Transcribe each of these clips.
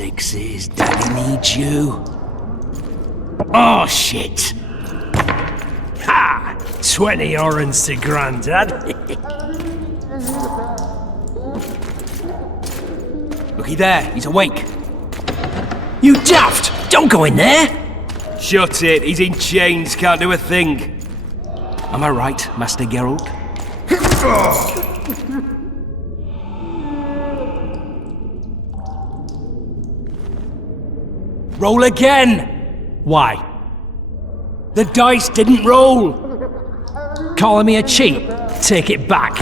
sixes, Daddy needs you. Oh, shit! Ha! 20 orens to Grandad. Looky there, he's awake. You daft! Don't go in there! Shut it, he's in chains, can't do a thing. Am I right, Master Geralt? Roll again! Why? The dice didn't roll! Calling me a cheat? Take it back.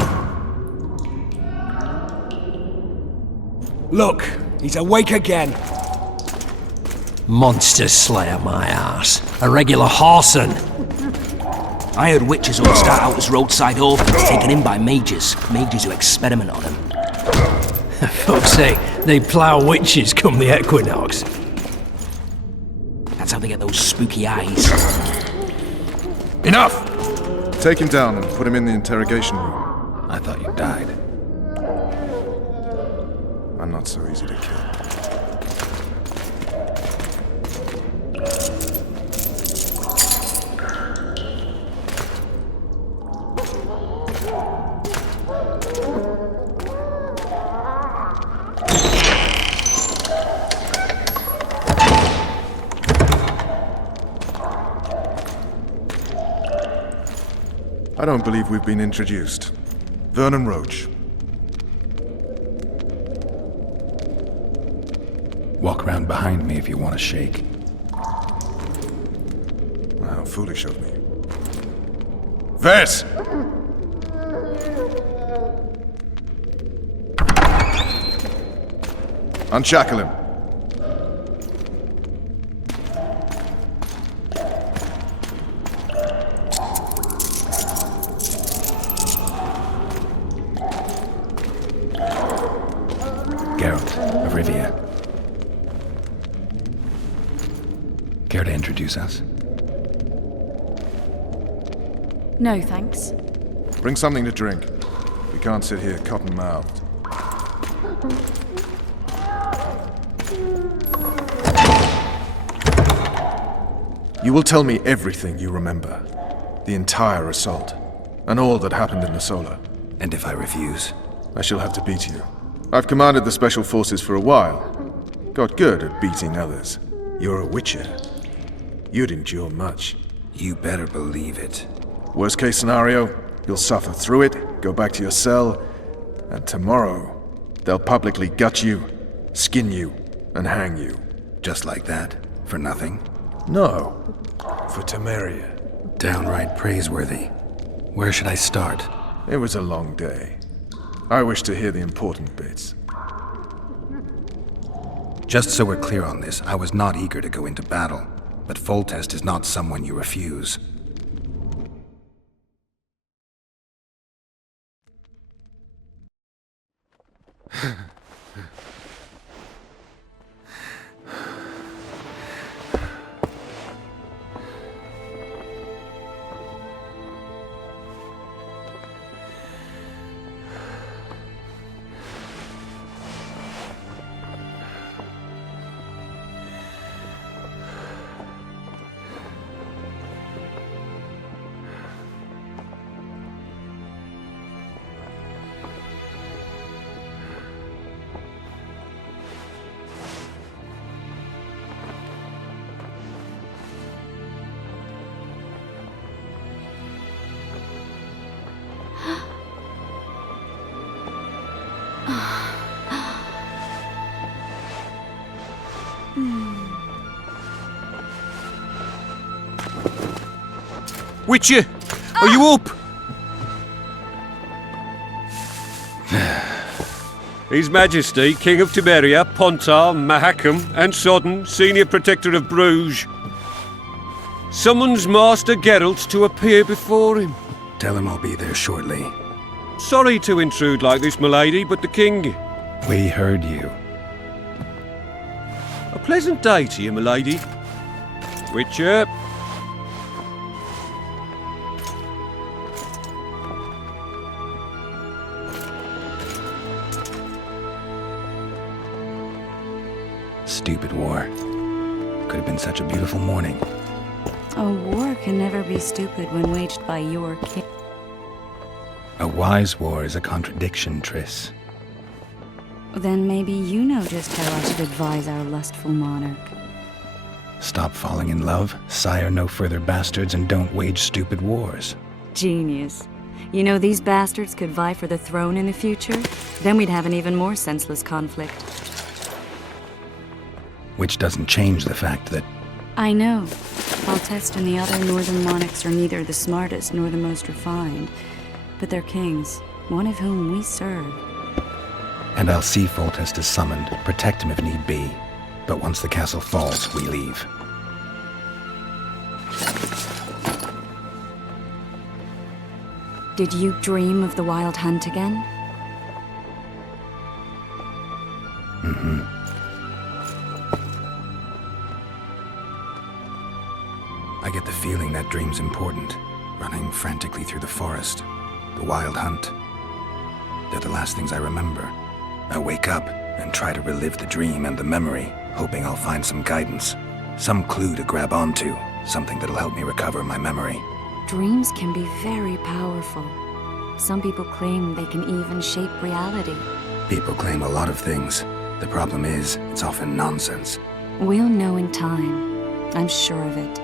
Look, he's awake again. Monster Slayer, my ass. A regular whoreson. I heard witches all start out as roadside orphans taken in by mages. Mages who experiment on them. Folks say they plough witches come the equinox. That's how they get those spooky eyes. Enough! Take him down and put him in the interrogation room. I thought you died. I'm not so easy to kill. I don't believe we've been introduced. Vernon Roche. Walk around behind me if you want to shake. How foolish of me. Ves! Unshackle him. Geralt of Rivia. Care to introduce us? No, thanks. Bring something to drink. We can't sit here cotton-mouthed. You will tell me everything you remember. The entire assault. And all that happened in the Solar. And if I refuse? I shall have to beat you. I've commanded the Special Forces for a while. Got good at beating others. You're a Witcher. You'd endure much. You better believe it. Worst case scenario, you'll suffer through it, go back to your cell, and tomorrow, they'll publicly gut you, skin you, and hang you. Just like that? For nothing? No. For Temeria. Downright praiseworthy. Where should I start? It was a long day. I wish to hear the important bits. Just so we're clear on this, I was not eager to go into battle, but Foltest is not someone you refuse. Witcher, are you up? His Majesty, King of Temeria, Pontar, Mahakam, and Sodden, Senior Protector of Bruges, summons Master Geralt to appear before him. Tell him I'll be there shortly. Sorry to intrude like this, milady, but the King... We heard you. A pleasant day to you, milady. Witcher. stupid war. Could have been such a beautiful morning. A war can never be stupid when waged by your king. A wise war is a contradiction, Triss. Then maybe you know just how I should advise our lustful monarch. Stop falling in love, sire no further bastards, and don't wage stupid wars. Genius. You know, these bastards could vie for the throne in the future? Then we'd have an even more senseless conflict. Which doesn't change the fact that... I know. Foltest and the other northern monarchs are neither the smartest nor the most refined. But they're kings, one of whom we serve. And I'll see Foltest is summoned, protect him if need be. But once the castle falls, we leave. Did you dream of the wild hunt again? Mm-hmm. I get the feeling that dream's important. Running frantically through the forest. The wild hunt. They're the last things I remember. I wake up and try to relive the dream and the memory, hoping I'll find some guidance. Some clue to grab onto. Something that'll help me recover my memory. Dreams can be very powerful. Some people claim they can even shape reality. People claim a lot of things. The problem is, it's often nonsense. We'll know in time. I'm sure of it.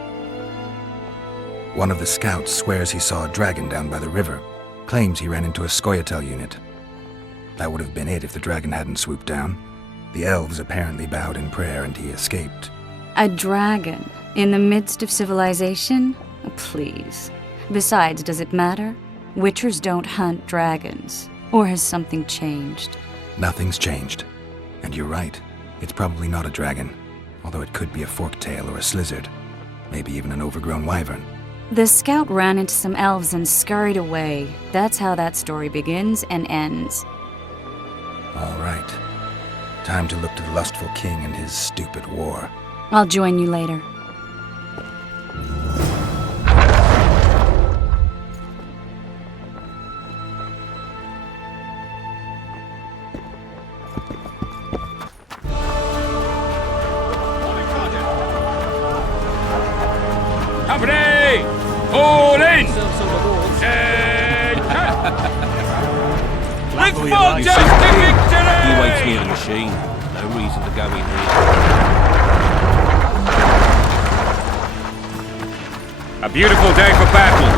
One of the scouts swears he saw a dragon down by the river. Claims he ran into a Scoia'tael unit. That would have been it if the dragon hadn't swooped down. The elves apparently bowed in prayer and he escaped. A dragon? In the midst of civilization? Please. Besides, does it matter? Witchers don't hunt dragons. Or has something changed? Nothing's changed. And you're right. It's probably not a dragon. Although it could be a forktail or a slizzard. Maybe even an overgrown wyvern. The scout ran into some elves and scurried away. That's how that story begins and ends. All right. Time to look to the lustful king and his stupid war. I'll join you later. Company! All in! With fantastic victory! He waits near the machine. No reason to go in here. A beautiful day for battle.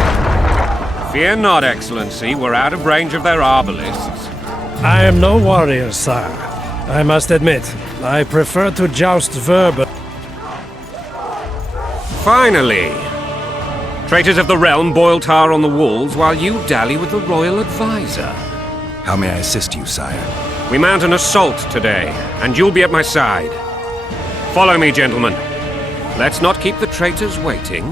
Fear not, Excellency, we're out of range of their arbalists. I am no warrior, sire. I must admit, I prefer to joust verbal. Finally! Traitors of the realm boil tar on the walls while you dally with the royal advisor. How may I assist you, sire? We mount an assault today, and you'll be at my side. Follow me, gentlemen. Let's not keep the traitors waiting.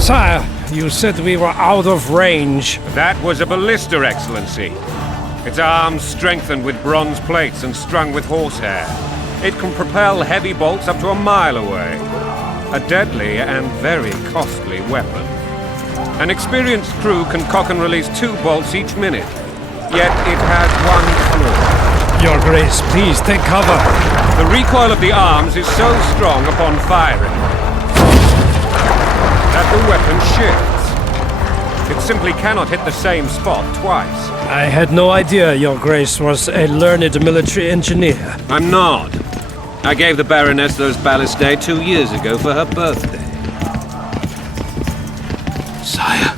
Sire, you said we were out of range. That was a ballista, Excellency. Its arms strengthened with bronze plates and strung with horsehair. It can propel heavy bolts up to a mile away. A deadly and very costly weapon. An experienced crew can cock and release 2 bolts each minute. Yet it has one flaw. Your Grace, please take cover. The recoil of the arms is so strong upon firing that the weapon shifts. It simply cannot hit the same spot twice. I had no idea Your Grace was a learned military engineer. I'm not. I gave the Baroness those ballistae 2 years ago for her birthday. Sire.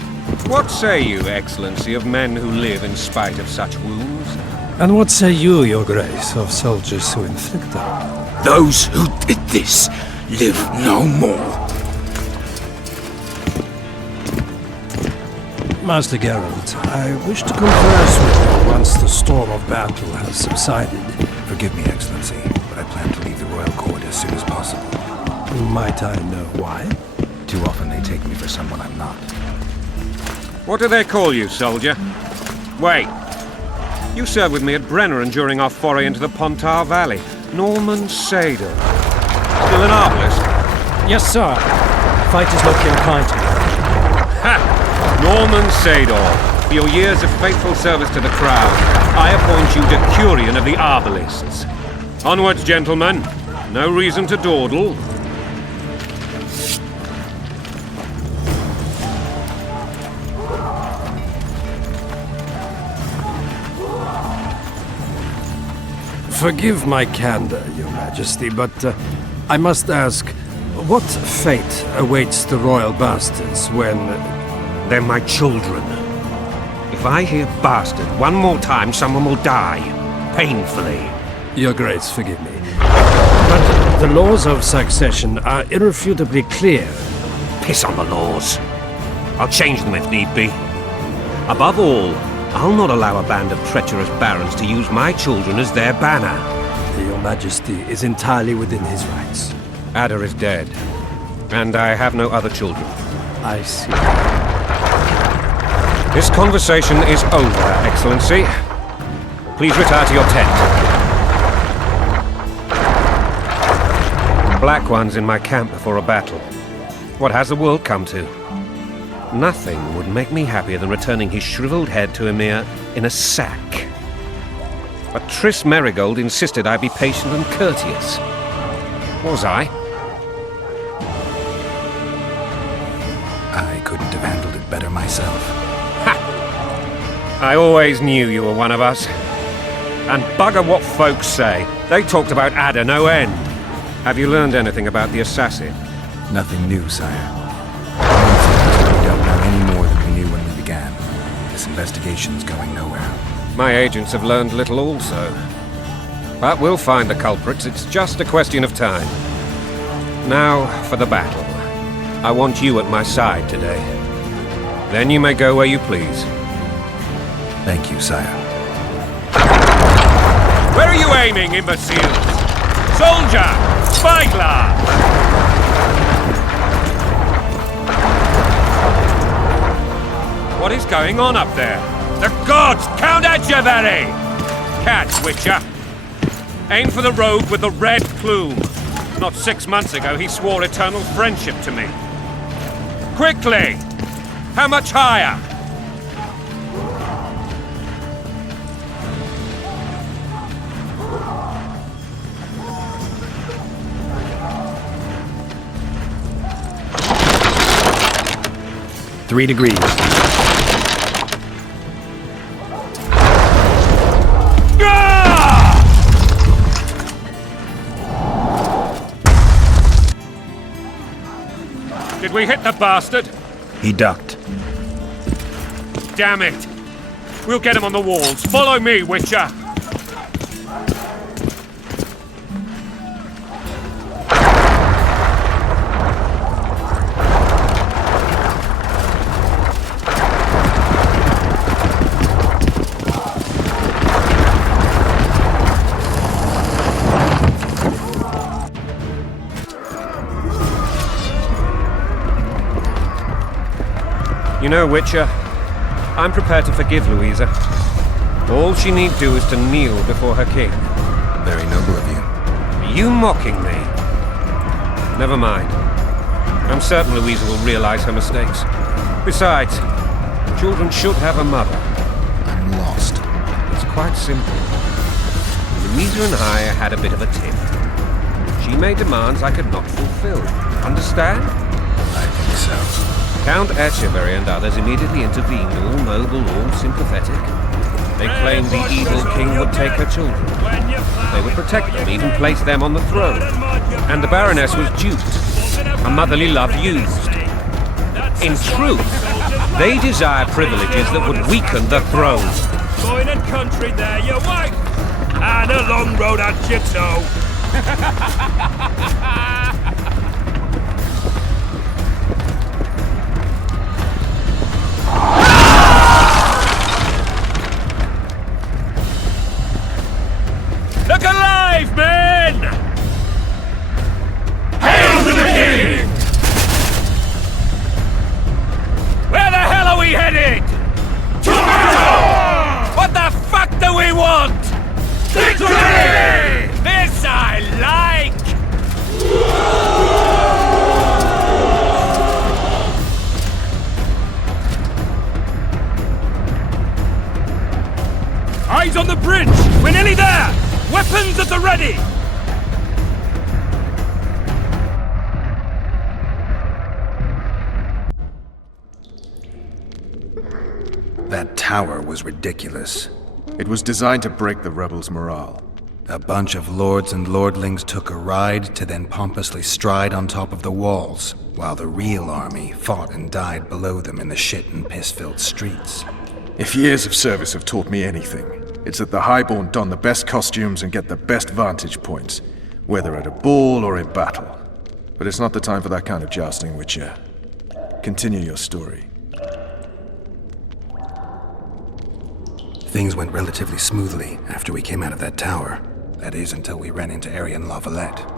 What say you, Excellency, of men who live in spite of such wounds? And what say you, Your Grace, of soldiers who inflict them? Those who did this live no more. Master Geralt, I wish to converse with you once the storm of battle has subsided. Forgive me, Excellency, but I plan to leave the royal court as soon as possible. Might I know why? Too often they take me for someone I'm not. What do they call you, soldier? Wait. You served with me at Brenneran during our foray into the Pontar Valley. Norman Sador. Still an arbalist? Yes, sir. Fight is not inclined to me. Ha! Norman Sador. For your years of faithful service to the crown, I appoint you Decurion of the Arbalists. Onwards, gentlemen. No reason to dawdle. Forgive my candor, Your Majesty, but I must ask, what fate awaits the royal bastards when... They're my children. If I hear bastard one more time, someone will die. Painfully. Your Grace, forgive me. But the laws of succession are irrefutably clear. Piss on the laws. I'll change them if need be. Above all, I'll not allow a band of treacherous barons to use my children as their banner. Your Majesty is entirely within his rights. Ada is dead, and I have no other children. I see. This conversation is over, Excellency. Please retire to your tent. Black One's in my camp before a battle. What has the world come to? Nothing would make me happier than returning his shriveled head to Emir in a sack. But Triss Merigold insisted I be patient and courteous. Was I? I couldn't have handled it better myself. Ha! I always knew you were one of us. And bugger what folks say. They talked about Ada no end. Have you learned anything about the assassin? Nothing new, sire. We don't know any more than we knew when we began. This investigation's going nowhere. My agents have learned little also. But we'll find the culprits. It's just a question of time. Now for the battle. I want you at my side today. Then you may go where you please. Thank you, sire. Where are you aiming, imbeciles? Soldier! Spyglass! What is going on up there? The gods! Count Adjavari! Catch, Witcher! Aim for the rogue with the red plume. Not 6 months ago, he swore eternal friendship to me. Quickly! How much higher? Three degrees. Did we hit the bastard? He ducked. Damn it! We'll get him on the walls. Follow me, Witcher! You know, Witcher, I'm prepared to forgive Louisa. All she need do is to kneel before her king. Very noble of you. Are you mocking me? Never mind. I'm certain Louisa will realize her mistakes. Besides, children should have a mother. I'm lost. It's quite simple. Louisa and I had a bit of a tiff. She made demands I could not fulfill. Understand? I think so. Count Etcheverry and others immediately intervened, all noble, all sympathetic. They claimed the evil king would take her children. They would protect them, even place them on the throne. And the Baroness was duped, her motherly love used. In truth, they desire privileges that would weaken the throne. Going and country there, your wife, and a long road at your toe. Look alive, men! Hail to the king! Where the hell are we headed? To What the fuck do we want? victory! This I like! ready! That tower was ridiculous. It was designed to break the rebels' morale. A bunch of lords and lordlings took a ride to then pompously stride on top of the walls, while the real army fought and died below them in the shit and piss-filled streets. If years of service have taught me anything, it's that the Highborn don the best costumes and get the best vantage points, whether at a ball or in battle. But it's not the time for that kind of jousting, Witcher. Continue your story. Things went relatively smoothly after we came out of that tower. That is, until we ran into Aryan of Gulet.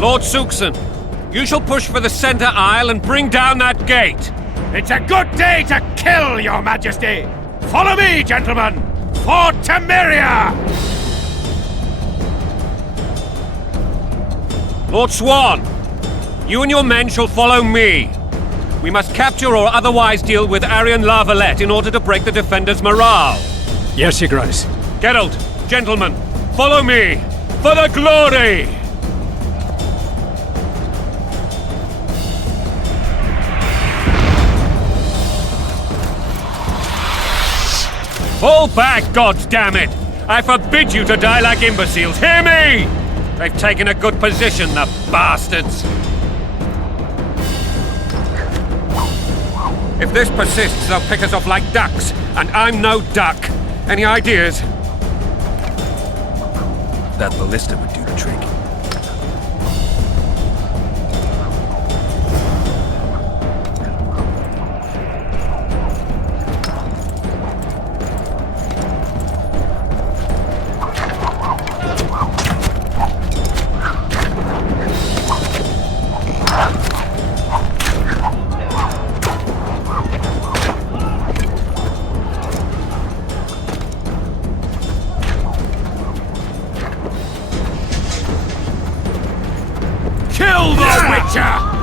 Lord Suxon, you shall push for the center aisle and bring down that gate. It's a good day to kill, Your Majesty! Follow me, gentlemen! For Temeria! Lord Swan, you and your men shall follow me. We must capture or otherwise deal with Aryan of Gulet in order to break the defenders' morale. Yes, Your Grace. Geralt, gentlemen, follow me for the glory! Fall back, goddammit! I forbid you to die like imbeciles. Hear me! They've taken a good position, the bastards! If this persists, they'll pick us off like ducks, and I'm no duck. Any ideas? That ballista would do the trick. Kill the Witcher!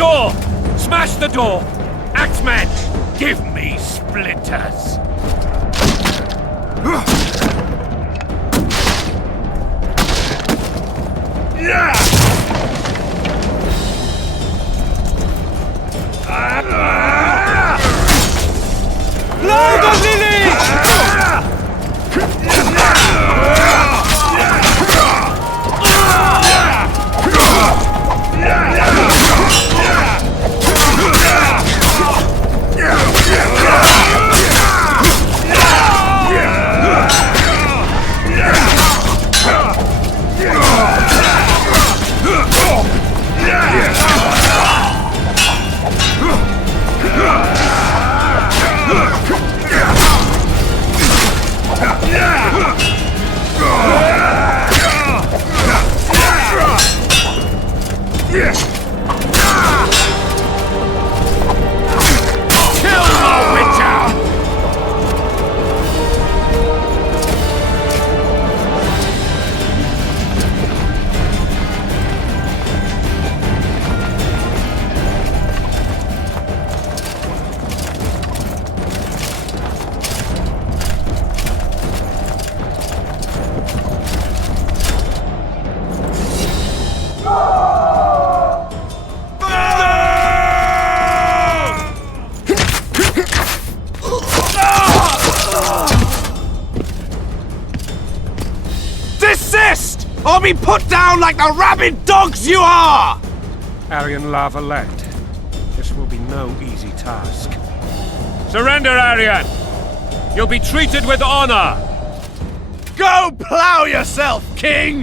door! Smash the door! Axemen, give me splinters! Desist! Or be put down like the rabid dogs you are! Aryan La Valette, this will be no easy task. Surrender, Aryan! You'll be treated with honor! Go plow yourself, King!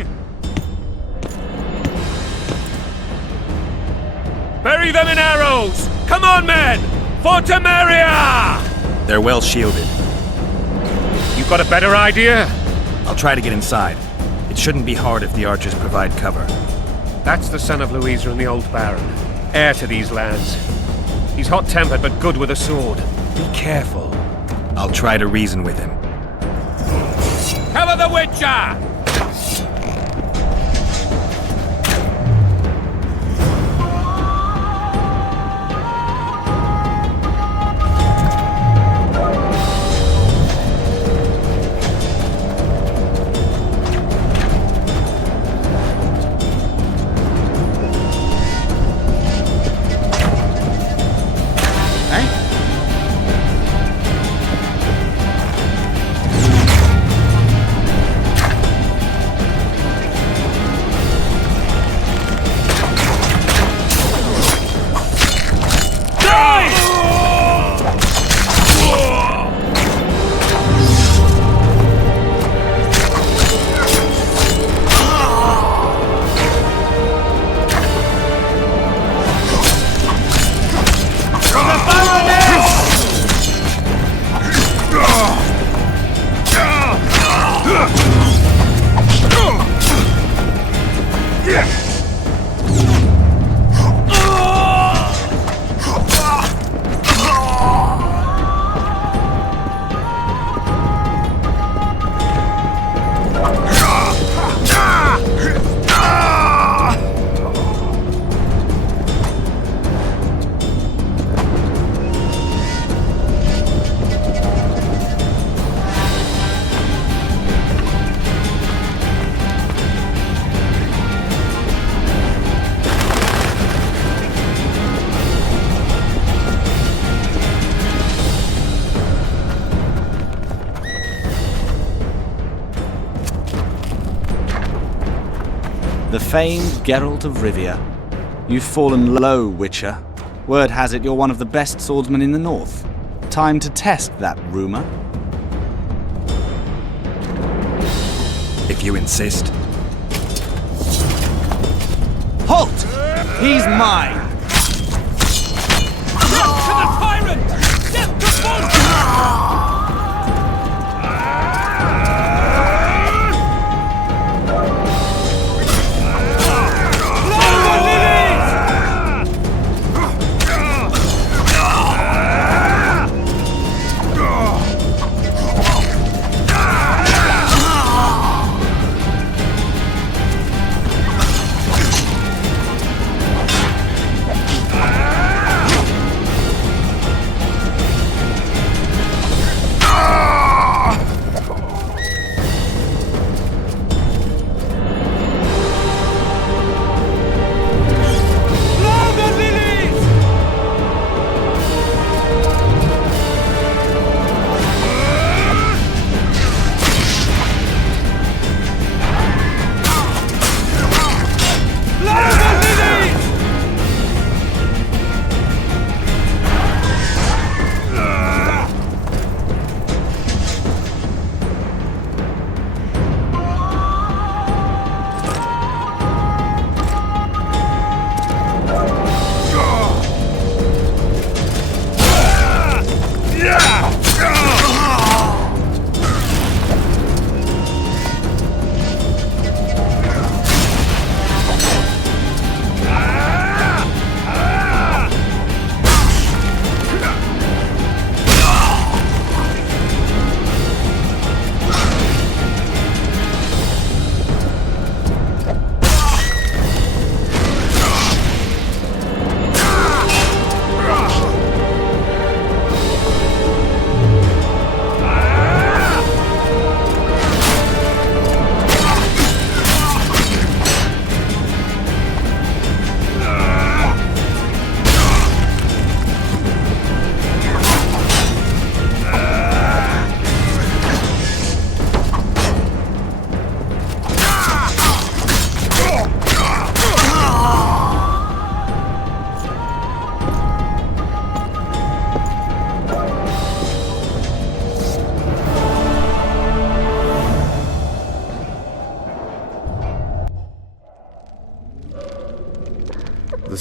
Bury them in arrows! Come on, men! For Temeria! They're well shielded. You got a better idea? I'll try to get inside. It shouldn't be hard if the archers provide cover. That's the son of Louisa and the old Baron, heir to these lands. He's hot-tempered but good with a sword. Be careful. I'll try to reason with him. Cover the Witcher! The famed Geralt of Rivia. You've fallen low, Witcher. Word has it you're one of the best swordsmen in the north. Time to test that rumor. If you insist. Halt! He's mine! Death to the tyrant! Death to Foltest!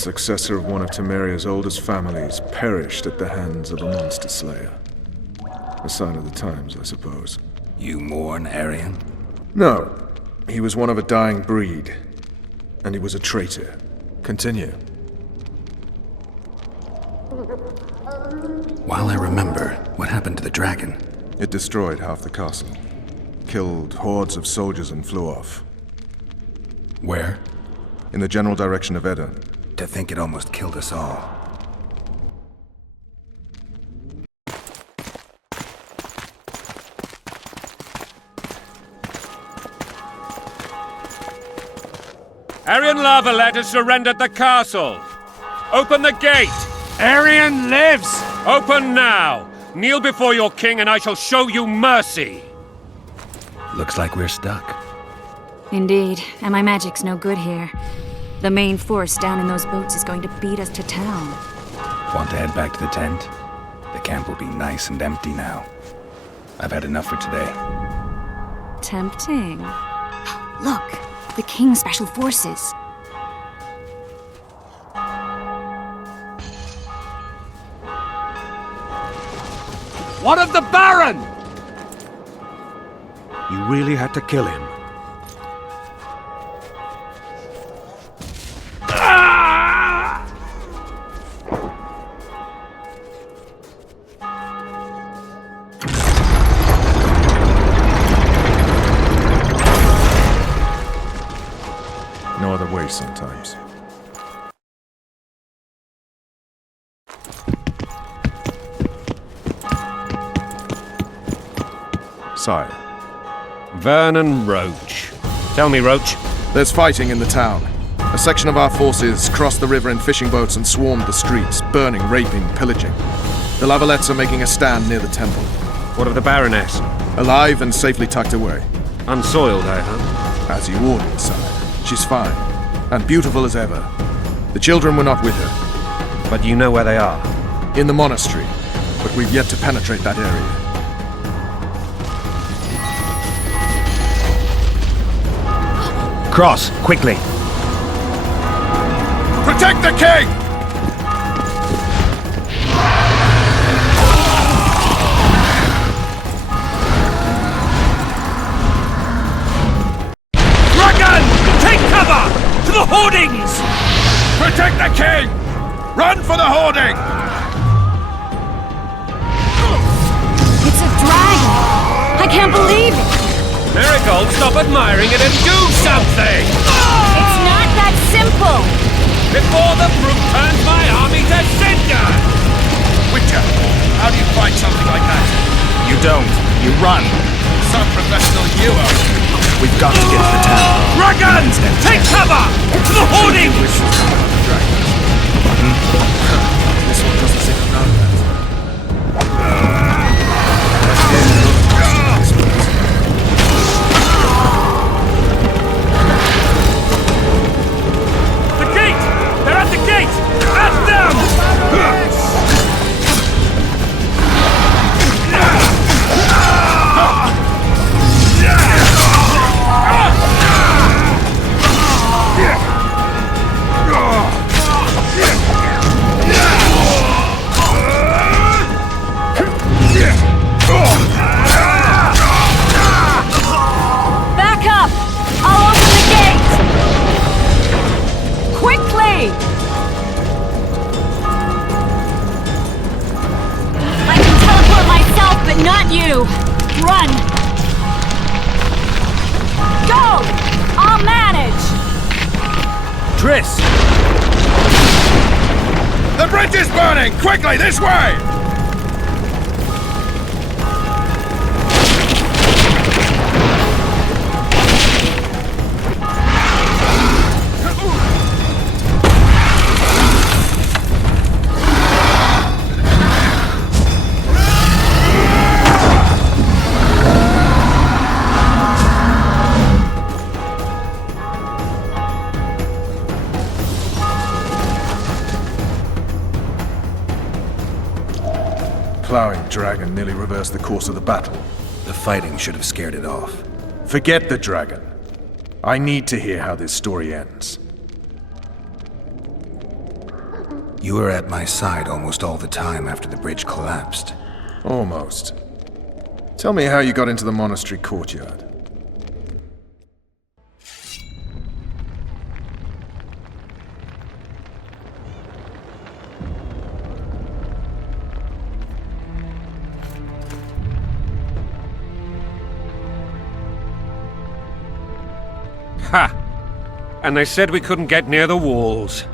successor of one of Temeria's oldest families, perished at the hands of a monster slayer. A sign of the times, I suppose. You mourn, Arian? No. He was one of a dying breed. And he was a traitor. Continue. While I remember, what happened to the dragon? It destroyed half the castle. Killed hordes of soldiers and flew off. Where? In the general direction of Edda. To think it almost killed us all. Arian Lavalet has surrendered the castle. Open the gate! Arian lives! Open now! Kneel before your king and I shall show you mercy! Looks like we're stuck. Indeed, and my magic's no good here. The main force down in those boats is going to beat us to town. Want to head back to the tent? The camp will be nice and empty now. I've had enough for today. Tempting. Look, the King's Special Forces. What of the Baron? You really had to kill him. No other way sometimes. Sire. Vernon Roche. Tell me, Roche. There's fighting in the town. A section of our forces crossed the river in fishing boats and swarmed the streets, burning, raping, pillaging. The Lavalets are making a stand near the temple. What of the Baroness? Alive and safely tucked away. Unsoiled, I hope. As you ordered, sire. She's fine. And beautiful as ever. The children were not with her. But you know where they are? In the monastery. But we've yet to penetrate that area. Cross, quickly! Protect the king! Dragon! Take cover! To the hoardings! Protect the king! Run for the hoarding! It's a dragon! I can't believe it! Marigold, stop admiring it and do something! It's not that simple! Before the fruit turns my army to cinder! Witcher, how do you fight something like that? You don't. You run. Some professional you are. We've got to get to the town. Dragon! Take cover! To the hoardings! This one doesn't seem to know that. The gate! They're at the gate! At them! Back up! I'll open the gate! Quickly! I can teleport myself, but not you! Run! Go! I'll manage! Triss! The bridge is burning! Quickly, this way! Plowing dragon nearly reversed the course of the battle. The fighting should have scared it off. Forget the dragon. I need to hear how this story ends. You were at my side almost all the time after the bridge collapsed. Almost. Tell me how you got into the monastery courtyard. Ha! And they said we couldn't get near the walls.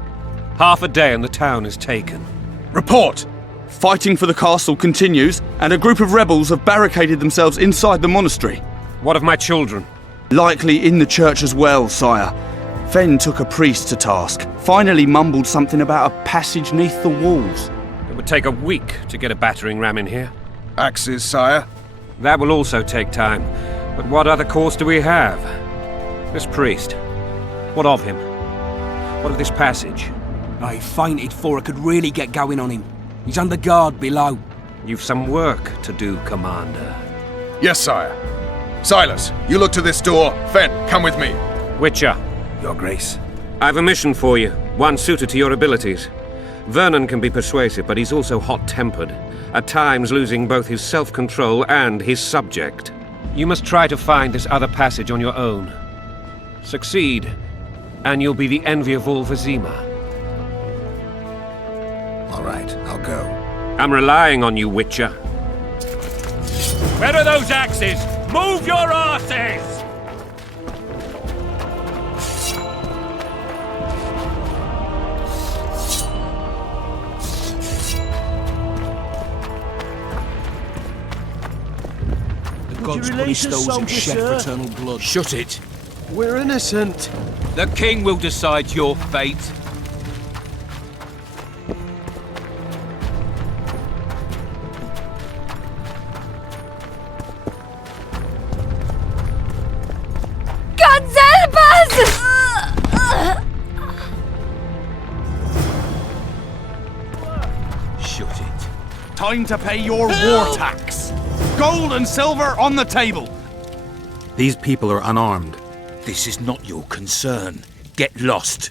Half a day and the town is taken. Report! Fighting for the castle continues, and a group of rebels have barricaded themselves inside the monastery. What of my children? Likely in the church as well, sire. Fen took a priest to task, finally mumbled something about a passage neath the walls. It would take a week to get a battering ram in here. Axes, sire? That will also take time. But what other course do we have? This priest. What of him? What of this passage? I fainted before I could really get going on him. He's under guard below. You've some work to do, Commander. Yes, sire. Silas, you look to this door. Fen, come with me. Witcher. Your Grace. I've a mission for you, one suited to your abilities. Vernon can be persuasive, but he's also hot-tempered, at times losing both his self-control and his subject. You must try to find this other passage on your own. Succeed, and you'll be the envy of all Vizima. All right, I'll go. I'm relying on you, Witcher. Where are those axes? Move your asses! The gods punish those who shed fraternal blood. Shut it. We're innocent. The king will decide your fate. God's help us! Shut it. Time to pay your war tax. Gold and silver on the table. These people are unarmed. This is not your concern. Get lost.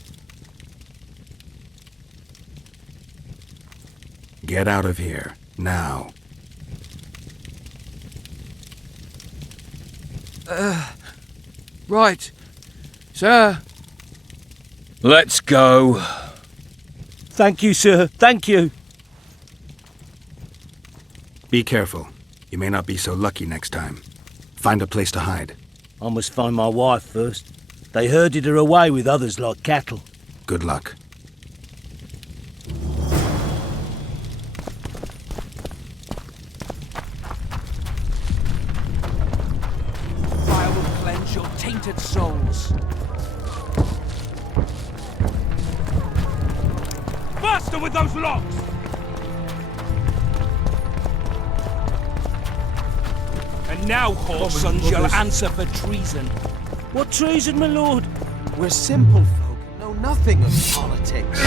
Get out of here, now. Right. Sir. Let's go. Thank you, sir. Thank you. Be careful. You may not be so lucky next time. Find a place to hide. I must find my wife first. They herded her away with others like cattle. Good luck. Fire will cleanse your tainted souls. Faster with those locks! And now, Sons, you'll answer for treason. What treason, my lord? We're simple folk, know nothing of politics.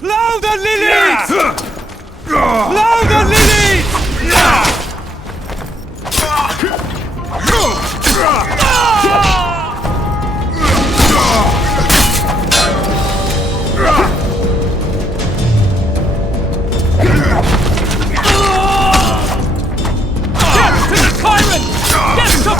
Blow the lilies! Blow the lilies! Get to the tyrant! Get to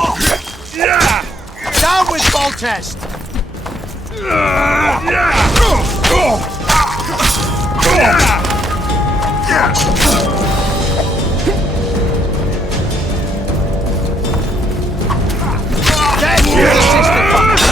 Foltest! Down with Foltest! That's your sister fucker!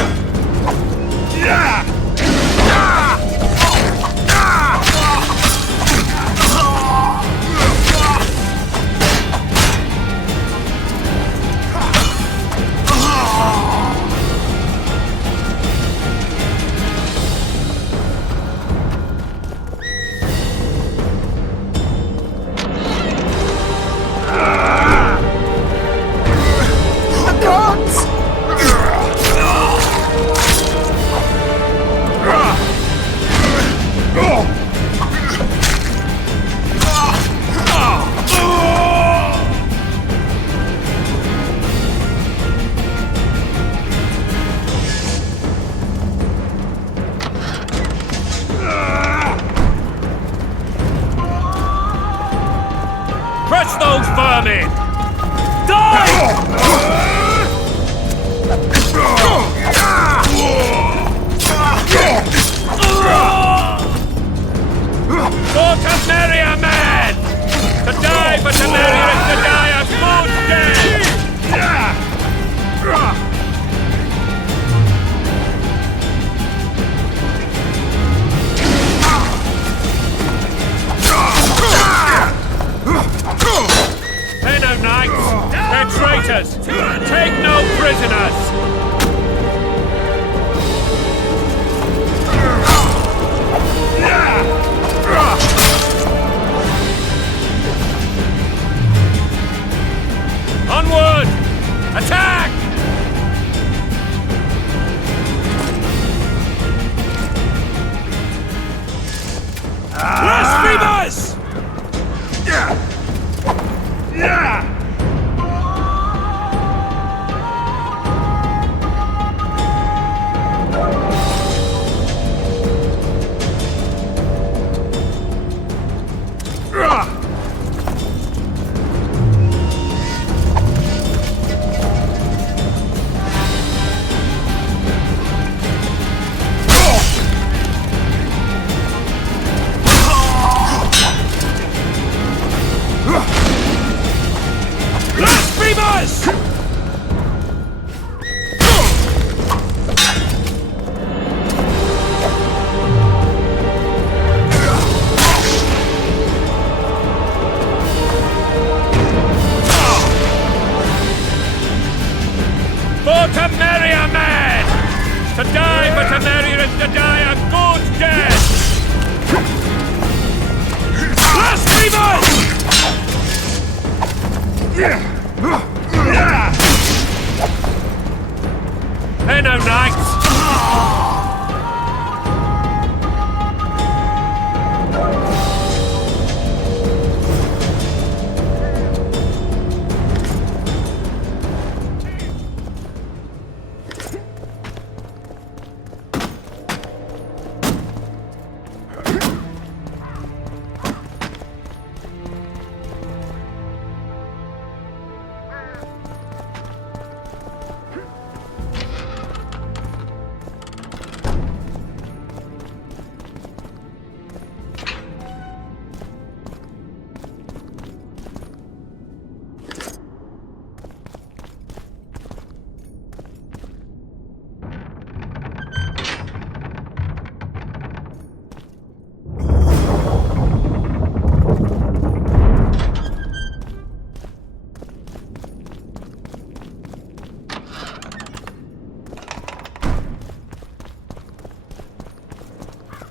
Crush those vermin! Die! For Temeria, man! To die for Temeria is to die a good death! They're no knights! They're traitors! Take no prisoners! Onward! Attack! Blasphemers! For Temeria, man! To die for Temeria is to die a good death! Blasphemers! They're no knights!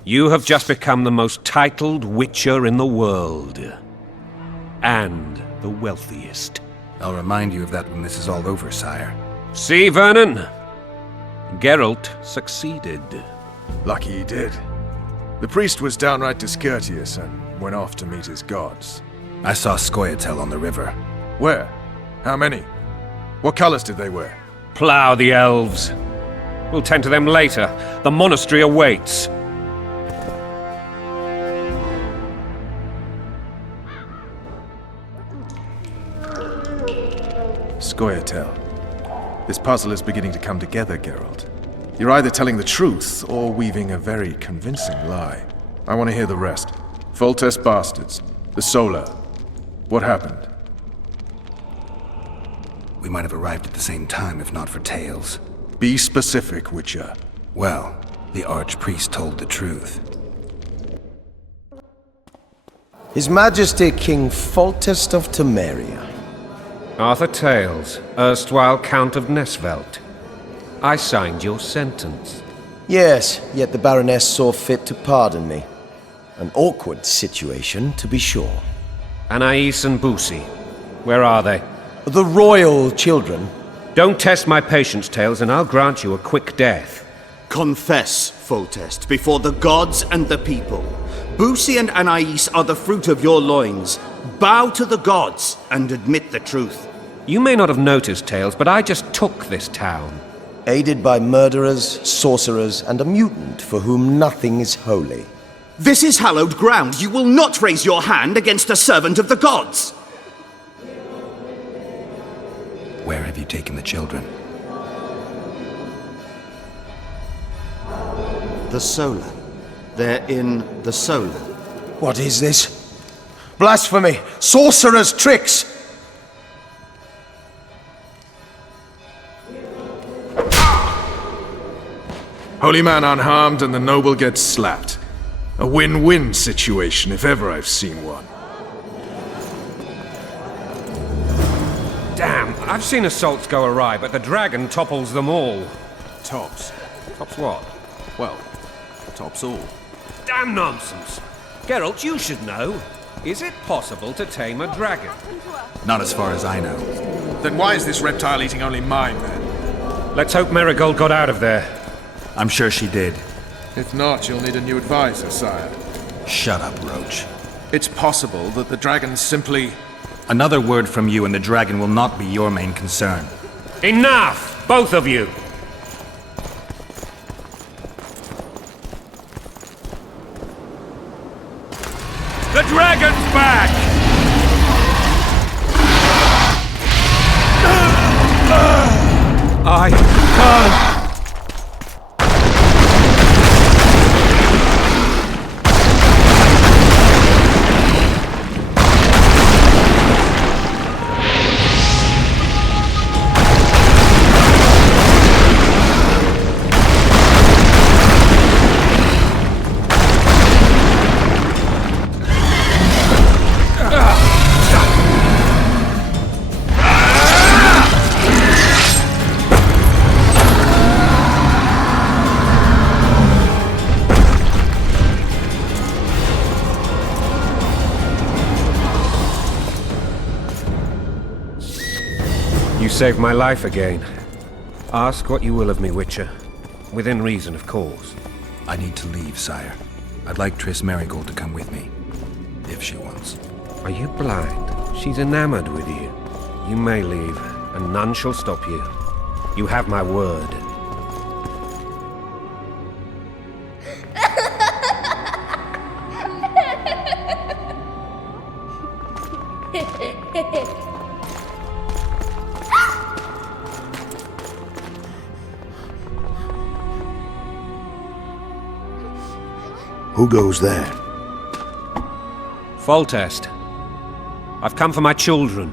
You have just become the most titled Witcher in the world. And the wealthiest. I'll remind you of that when this is all over, sire. See, Vernon? Geralt succeeded. Lucky he did. The priest was downright discourteous and went off to meet his gods. I saw Scoia'tael on the river. Where? How many? What colors did they wear? Plough the elves. We'll tend to them later. The monastery awaits. Scoia'tael. This puzzle is beginning to come together, Geralt. You're either telling the truth or weaving a very convincing lie. I want to hear the rest. Foltest bastards. The Solar. What happened? We might have arrived at the same time if not for tales. Be specific, Witcher. Well, the Archpriest told the truth. His Majesty King Foltest of Temeria. Arthur Tales, erstwhile Count of Nesvelt. I signed your sentence. Yes, yet the Baroness saw fit to pardon me. An awkward situation, to be sure. Anais and Boussy, where are they? The royal children. Don't test my patience, Tales, and I'll grant you a quick death. Confess, Foltest, before the gods and the people. Boussy and Anais are the fruit of your loins. Bow to the gods and admit the truth. You may not have noticed, Tales, but I just took this town. Aided by murderers, sorcerers, and a mutant for whom nothing is holy. This is hallowed ground. You will not raise your hand against a servant of the gods. Where have you taken the children? The Solar. They're in the Solar. What is this? Blasphemy! Sorcerer's tricks! Holy man unharmed and the noble gets slapped. A win-win situation, if ever I've seen one. Damn, I've seen assaults go awry, but the dragon topples them all. Tops. Tops what? Well, tops all. Damn nonsense! Geralt, you should know. Is it possible to tame a dragon? Not as far as I know. Then why is this reptile eating only my men? Let's hope Marigold got out of there. I'm sure she did. If not, you'll need a new advisor, sire. Shut up, Roche. It's possible that the dragon simply... Another word from you and the dragon will not be your main concern. Enough! Both of you! The dragon's back! I can't... You saved my life again. Ask what you will of me, Witcher. Within reason, of course. I need to leave, sire. I'd like Triss Marigold to come with me. If she wants. Are you blind? She's enamored with you. You may leave, and none shall stop you. You have my word. Who goes there? Foltest. I've come for my children.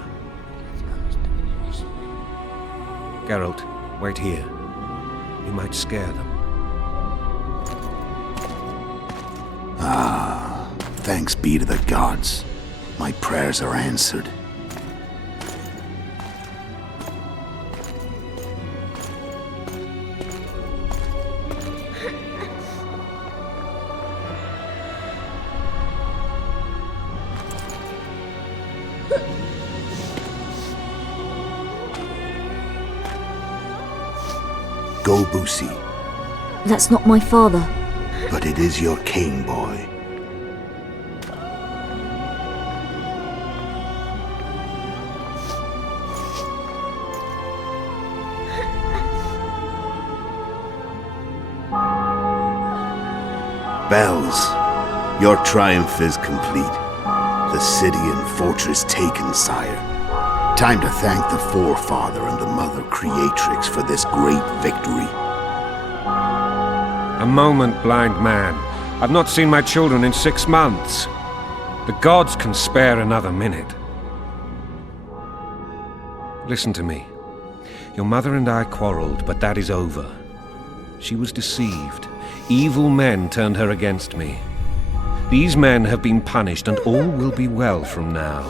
Geralt, wait here. You might scare them. Thanks be to the gods. My prayers are answered. Go, Boosie. That's not my father. But it is your king, boy. Bells, your triumph is complete. The city and fortress taken, sire. Time to thank the Forefather and the Mother Creatrix for this great victory. A moment, blind man. I've not seen my children in 6 months. The gods can spare another minute. Listen to me. Your mother and I quarreled, but that is over. She was deceived. Evil men turned her against me. These men have been punished, and all will be well from now.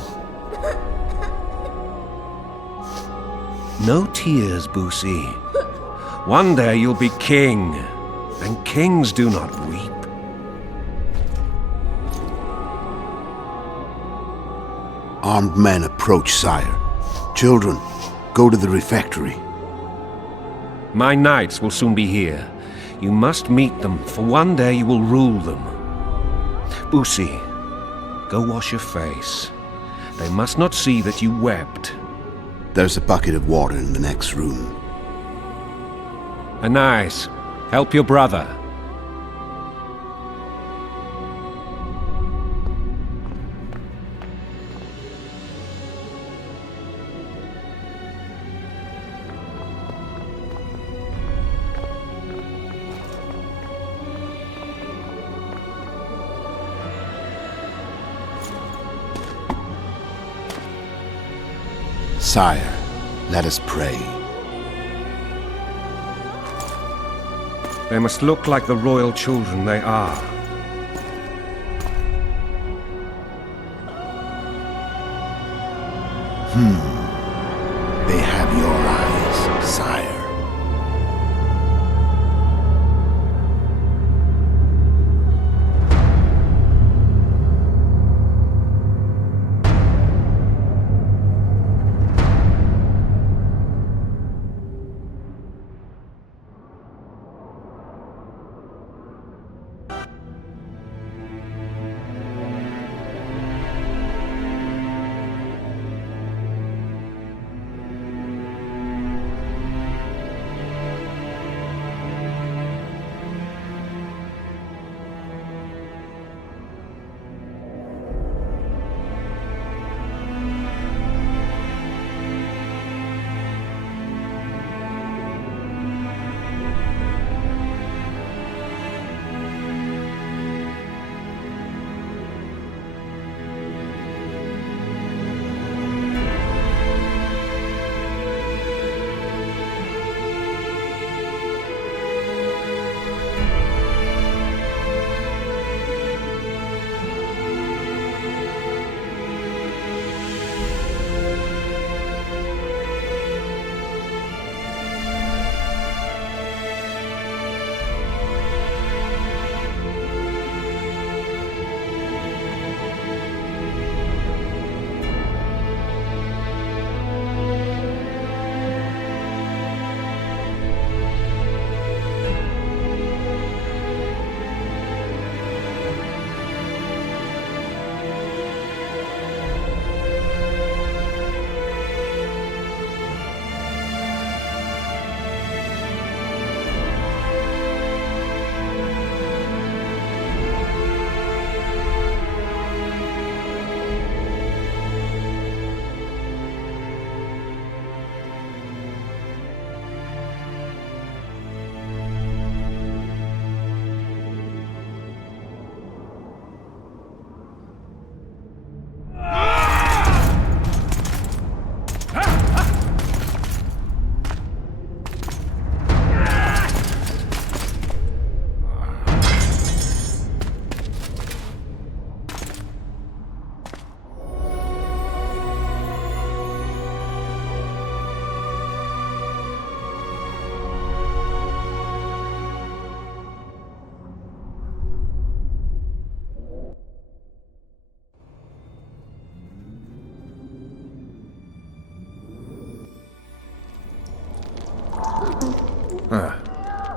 No tears, Boosie. One day you'll be king, and kings do not weep. Armed men approach, sire. Children, go to the refectory. My knights will soon be here. You must meet them, for one day you will rule them. Boosie, go wash your face. They must not see that you wept. There's a bucket of water in the next room. Anais, help your brother. Sire, let us pray. They must look like the royal children they are. They have your eyes, sire.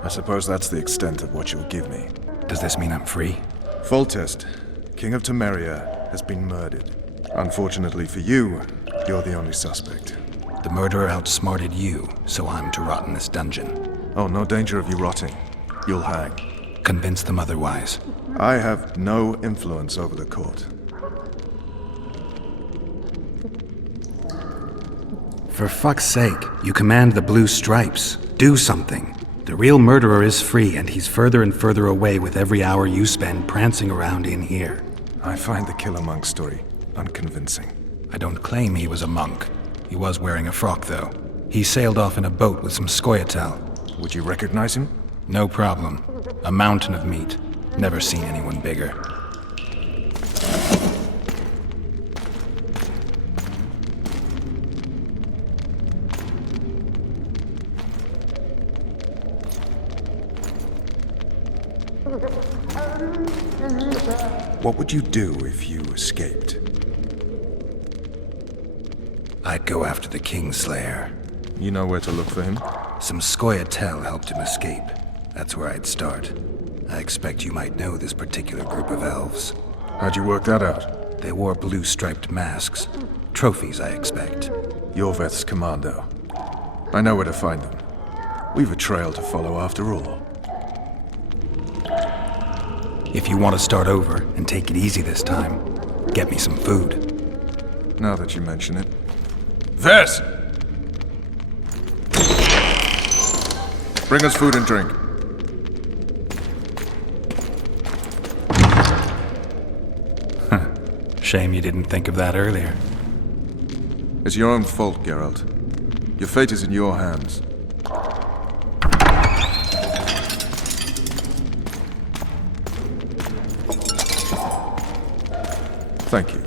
I suppose that's the extent of what you'll give me. Does this mean I'm free? Foltest, King of Temeria, has been murdered. Unfortunately for you, you're the only suspect. The murderer outsmarted you, so I'm to rot in this dungeon. Oh, no danger of you rotting. You'll hang. Convince them otherwise. I have no influence over the court. For fuck's sake, you command the blue stripes. Do something. The real murderer is free, and he's further and further away with every hour you spend prancing around in here. I find the Killer Monk story unconvincing. I don't claim he was a monk. He was wearing a frock, though. He sailed off in a boat with some Scoia'tael. Would you recognize him? No problem. A mountain of meat. Never seen anyone bigger. What would you do if you escaped? I'd go after the Kingslayer. You know where to look for him? Some Scoia'tael helped him escape. That's where I'd start. I expect you might know this particular group of elves. How'd you work that out? They wore blue-striped masks. Trophies, I expect. Iorveth's commando. I know where to find them. We've a trail to follow after all. If you want to start over and take it easy this time, get me some food. Now that you mention it. Vess! Bring us food and drink. Shame you didn't think of that earlier. It's your own fault, Geralt. Your fate is in your hands. Thank you.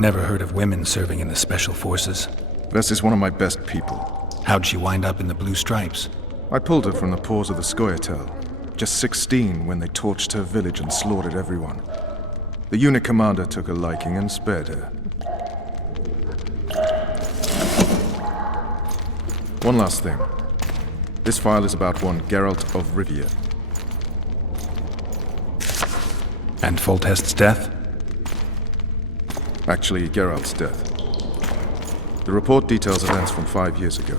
Never heard of women serving in the Special Forces. Vess is one of my best people. How'd she wind up in the Blue Stripes? I pulled her from the paws of the Scoia'tael. Just 16 when they torched her village and slaughtered everyone. The unit commander took a liking and spared her. One last thing. This file is about one Geralt of Rivia. And Foltest's death? Actually, Geralt's death. The report details events from 5 years ago.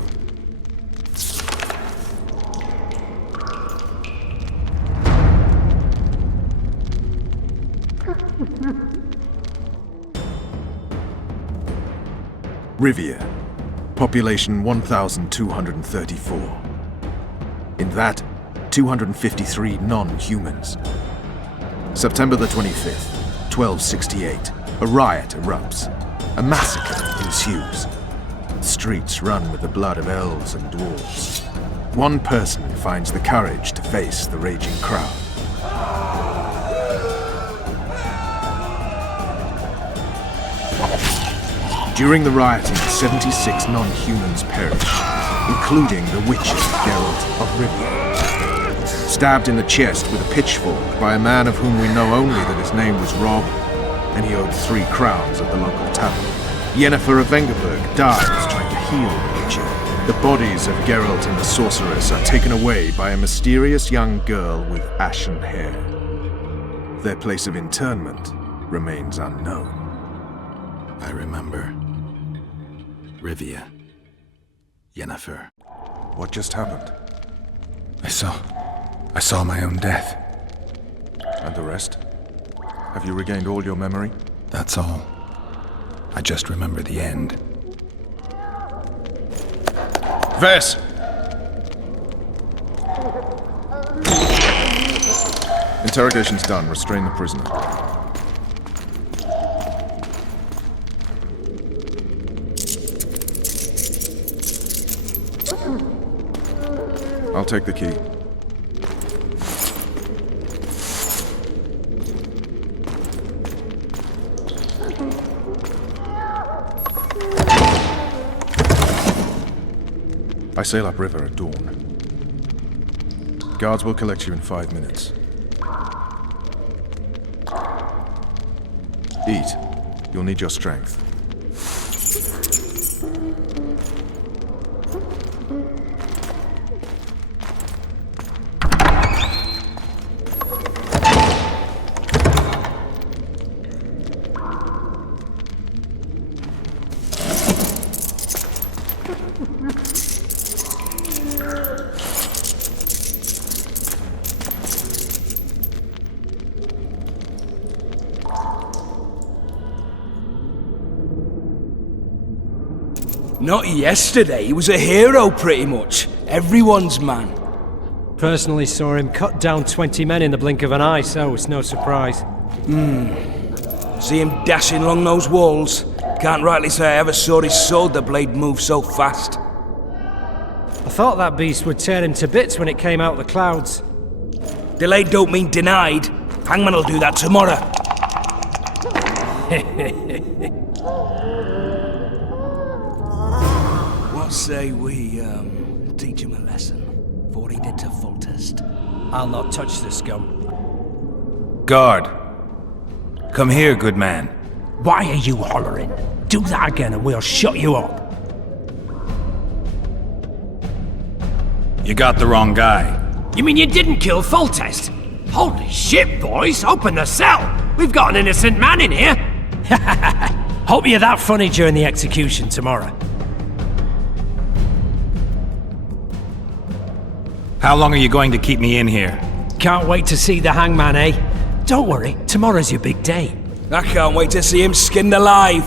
Rivia. Population 1,234. In that, 253 non-humans. September the 25th, 1268. A riot erupts. A massacre ensues. Streets run with the blood of elves and dwarves. One person finds the courage to face the raging crowd. During the rioting, 76 non-humans perish, including the witcher Geralt of Rivia. Stabbed in the chest with a pitchfork by a man of whom we know only that his name was Rob, and he owed 3 crowns at the local tavern. Yennefer of Vengerberg dies trying to heal the witcher. The bodies of Geralt and the sorceress are taken away by a mysterious young girl with ashen hair. Their place of interment remains unknown. I remember. Rivia. Yennefer. What just happened? I saw my own death. And the rest? Have you regained all your memory? That's all. I just remember the end. Vess! Interrogation's done. Restrain the prisoner. I'll take the key. I sail upriver at dawn. Guards will collect you in 5 minutes. Eat. You'll need your strength. Not yesterday, he was a hero pretty much. Everyone's man. Personally saw him cut down 20 men in the blink of an eye, so it's no surprise. See him dashing along those walls. Can't rightly say I ever saw his sword the blade move so fast. I thought that beast would tear him to bits when it came out of the clouds. Delayed don't mean denied. Hangman will do that tomorrow. What say we, teach him a lesson, for what he did to Foltest? I'll not touch the scum. Guard! Come here, good man. Why are you hollering? Do that again and we'll shut you up. You got the wrong guy. You mean you didn't kill Foltest? Holy shit, boys! Open the cell! We've got an innocent man in here! Hope you're that funny during the execution tomorrow. How long are you going to keep me in here? Can't wait to see the hangman, eh? Don't worry, tomorrow's your big day. I can't wait to see him skinned alive.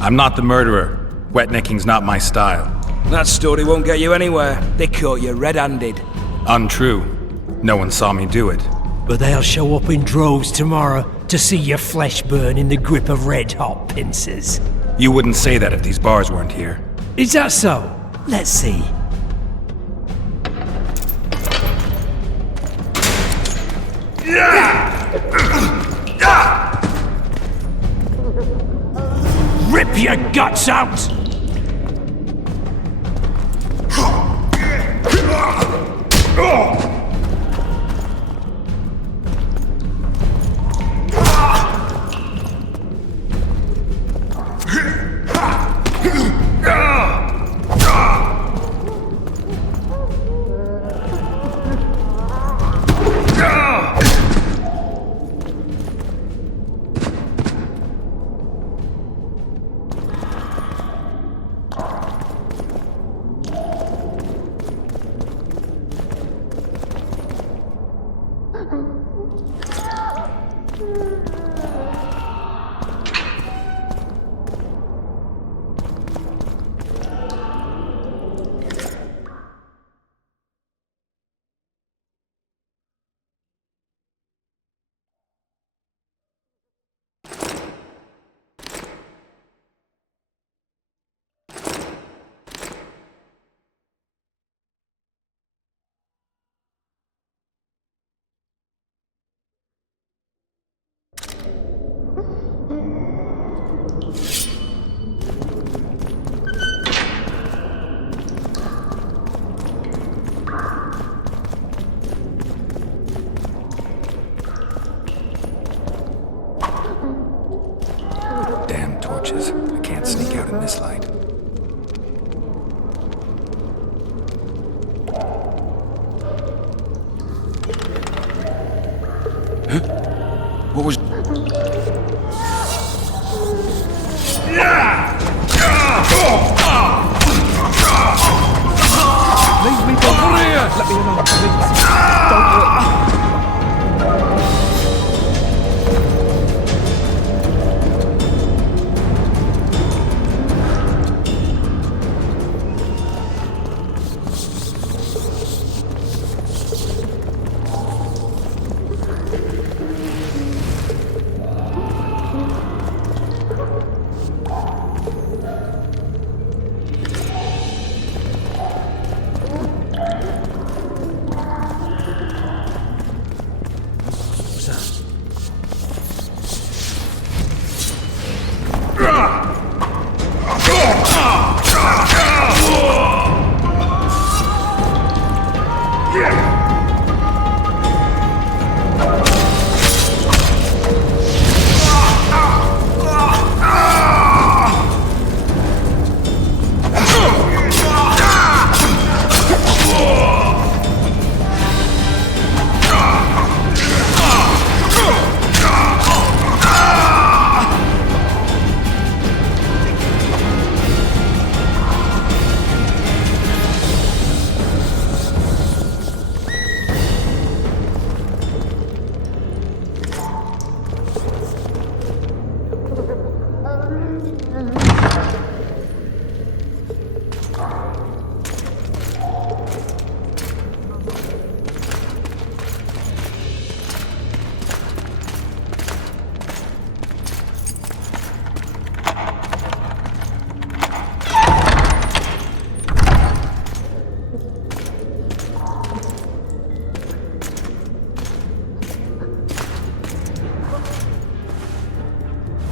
I'm not the murderer. Wetnecking's not my style. That story won't get you anywhere. They caught you red-handed. Untrue. No one saw me do it. But they'll show up in droves tomorrow to see your flesh burn in the grip of red-hot pincers. You wouldn't say that if these bars weren't here. Is that so? Let's see. Rip your guts out! Damn torches. I can't sneak out in this light. Huh? What was... Leave me over here! Let me alone, please. Don't hurt me.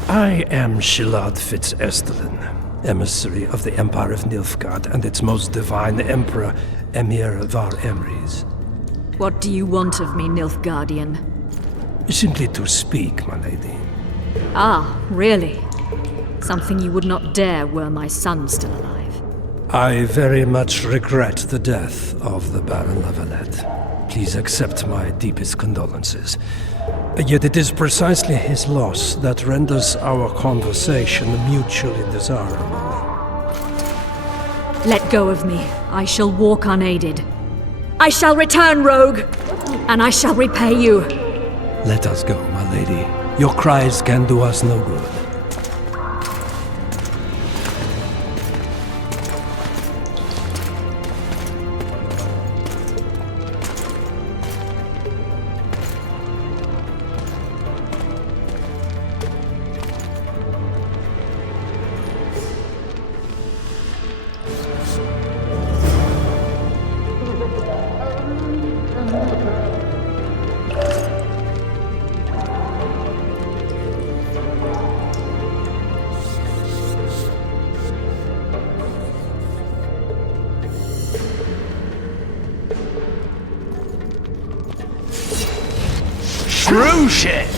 I am Shilard Fitz-Estelen, emissary of the Empire of Nilfgaard and its most divine Emperor, Emir Var Emrys. What do you want of me, Nilfgaardian? Simply to speak, my lady. Ah, really? Something you would not dare were my son still alive. I very much regret the death of the Baron Lavalette. Please accept my deepest condolences. Yet it is precisely his loss that renders our conversation mutually desirable. Let go of me. I shall walk unaided. I shall return, rogue! And I shall repay you. Let us go, my lady. Your cries can do us no good. True shit!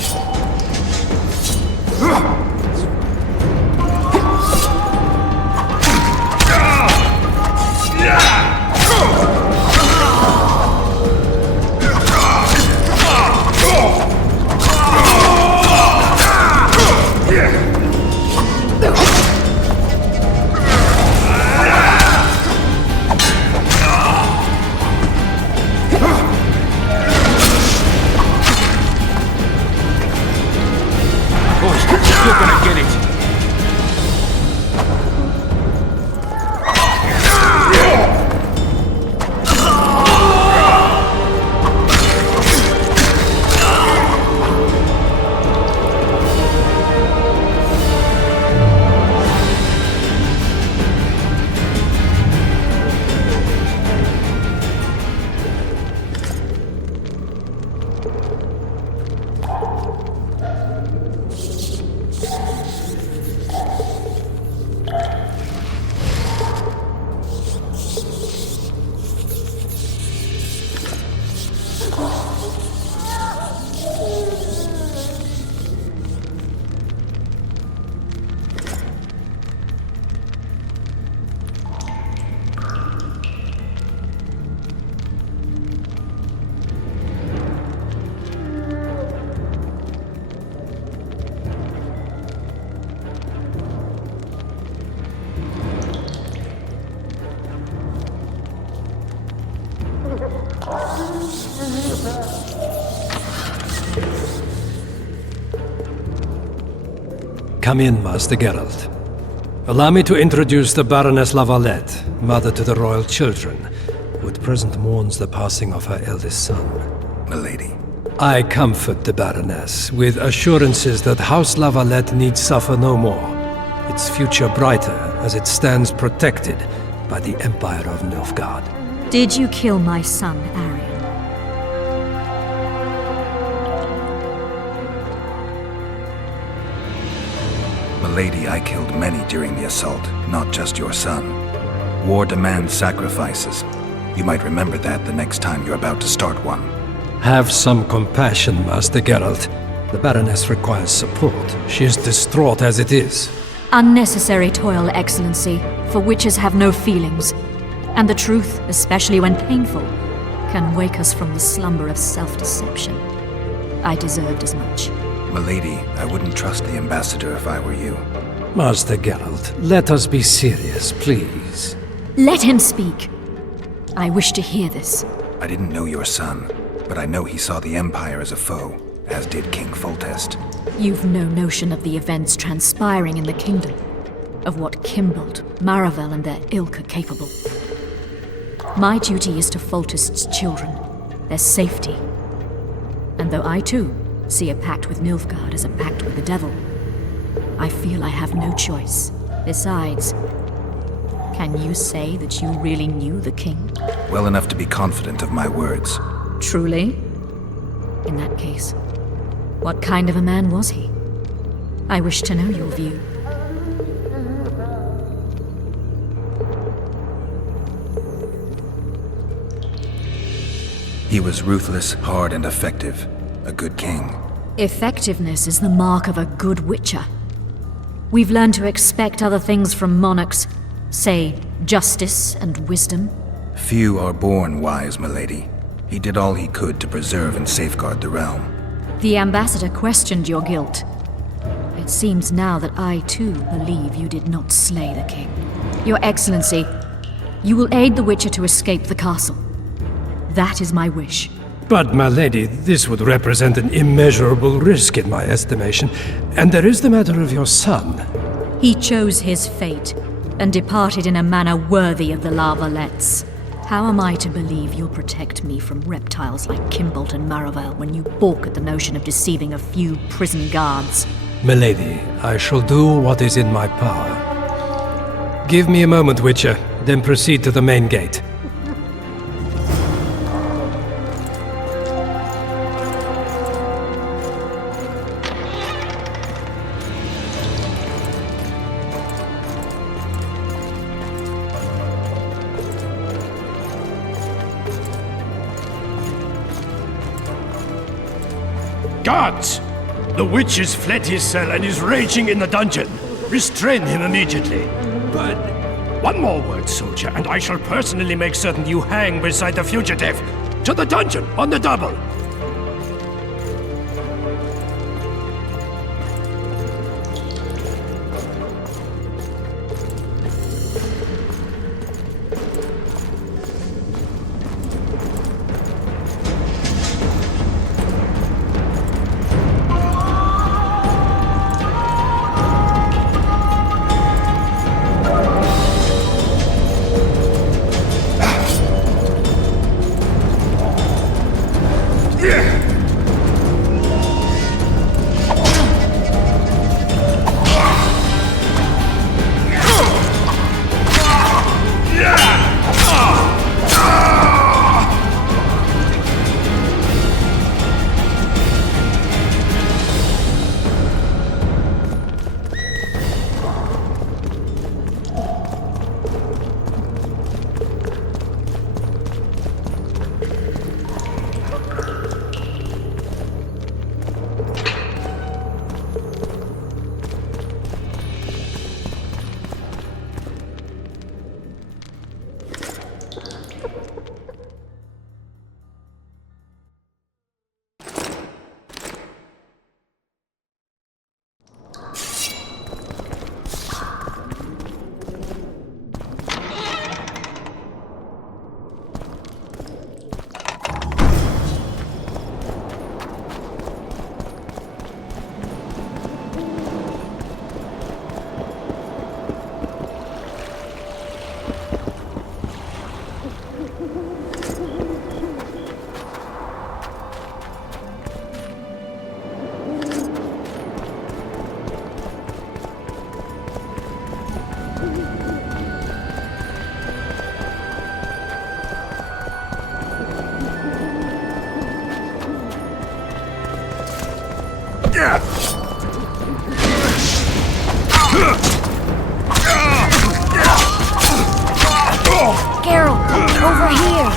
You're gonna get it! Come in, Master Geralt. Allow me to introduce the Baroness Lavalette, mother to the royal children, who at present mourns the passing of her eldest son. Milady. I comfort the Baroness with assurances that House Lavalette need suffer no more, its future brighter as it stands protected by the Empire of Nilfgaard. Did you kill my son, Arion? Milady, I killed many during the assault, not just your son. War demands sacrifices. You might remember that the next time you're about to start one. Have some compassion, Master Geralt. The Baroness requires support. She is distraught as it is. Unnecessary toil, Excellency, for witches have no feelings. And the truth, especially when painful, can wake us from the slumber of self-deception. I deserved as much. Milady, I wouldn't trust the ambassador if I were you. Master Geralt, let us be serious, please. Let him speak. I wish to hear this. I didn't know your son, but I know he saw the Empire as a foe, as did King Foltest. You've no notion of the events transpiring in the kingdom, of what Kimbold, Maravel, and their ilk are capable. My duty is to Foltest's children, their safety. And though I too see a pact with Nilfgaard as a pact with the devil, I feel I have no choice. Besides, can you say that you really knew the king? Well enough to be confident of my words. Truly? In that case, what kind of a man was he? I wish to know your view. He was ruthless, hard, and effective. A good king. Effectiveness is the mark of a good witcher. We've learned to expect other things from monarchs, say, justice and wisdom. Few are born wise, milady. He did all he could to preserve and safeguard the realm. The ambassador questioned your guilt. It seems now that I, too, believe you did not slay the king. Your Excellency, you will aid the Witcher to escape the castle. That is my wish. But, my lady, this would represent an immeasurable risk in my estimation. And there is the matter of your son. He chose his fate, and departed in a manner worthy of the La Valettes. How am I to believe you'll protect me from reptiles like Kimbolt and Maravel when you balk at the notion of deceiving a few prison guards? Milady, I shall do what is in my power. Give me a moment, Witcher, then proceed to the main gate. Guards! The witch has fled his cell and is raging in the dungeon. Restrain him immediately. But one more word, soldier, and I shall personally make certain you hang beside the fugitive. To the dungeon, on the double! Geralt, over here!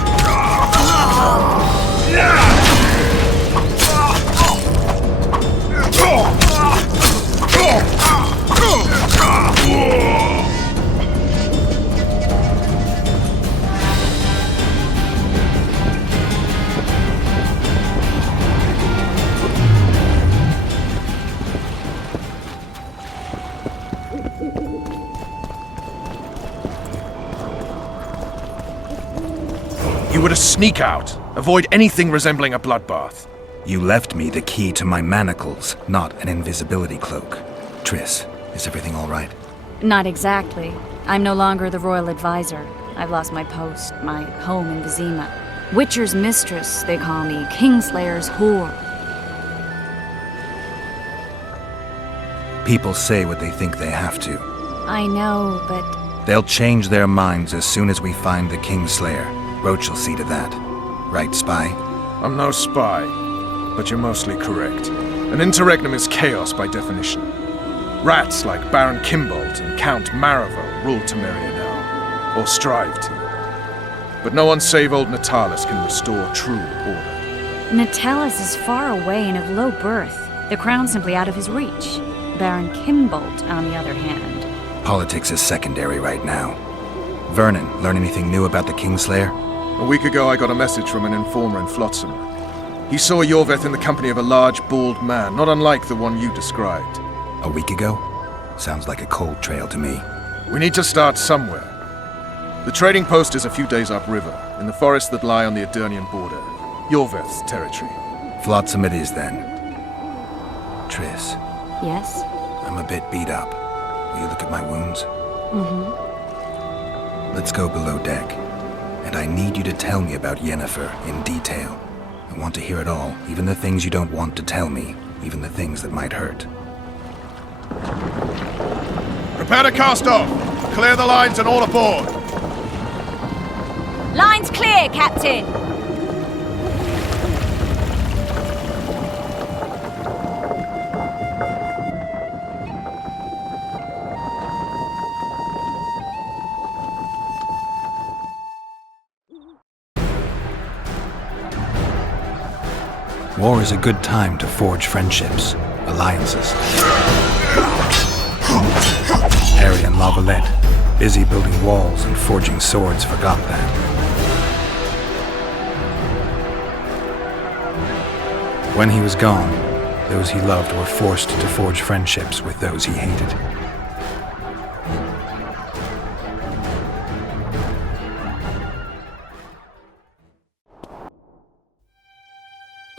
You were to sneak out. Avoid anything resembling a bloodbath. You left me the key to my manacles, not an invisibility cloak. Triss, is everything all right? Not exactly. I'm no longer the royal advisor. I've lost my post, my home in Vizima. Witcher's mistress, they call me. Kingslayer's whore. People say what they think they have to. I know, but... They'll change their minds as soon as we find the Kingslayer. Roche will see to that. Right, spy? I'm no spy, but you're mostly correct. An interregnum is chaos by definition. Rats like Baron Kimbolt and Count Maravel rule Temeria now, or strive to. But no one save old Natalis can restore true order. Natalis is far away and of low birth. The crown's simply out of his reach. Baron Kimbolt, on the other hand. Politics is secondary right now. Vernon, learn anything new about the Kingslayer? A week ago I got a message from an informer in Flotsam. He saw Iorveth in the company of a large, bald man, not unlike the one you described. A week ago? Sounds like a cold trail to me. We need to start somewhere. The trading post is a few days upriver, in the forests that lie on the Adernian border. Iorveth's territory. Flotsam it is, then. Triss. Yes? I'm a bit beat up. Will you look at my wounds? Mm-hmm. Let's go below deck. And I need you to tell me about Yennefer in detail. I want to hear it all, even the things you don't want to tell me, even the things that might hurt. Prepare to cast off! Clear the lines and all aboard! Line's clear, Captain! War is a good time to forge friendships, alliances. Harry and Lavalette, busy building walls and forging swords, forgot that. When he was gone, those he loved were forced to forge friendships with those he hated.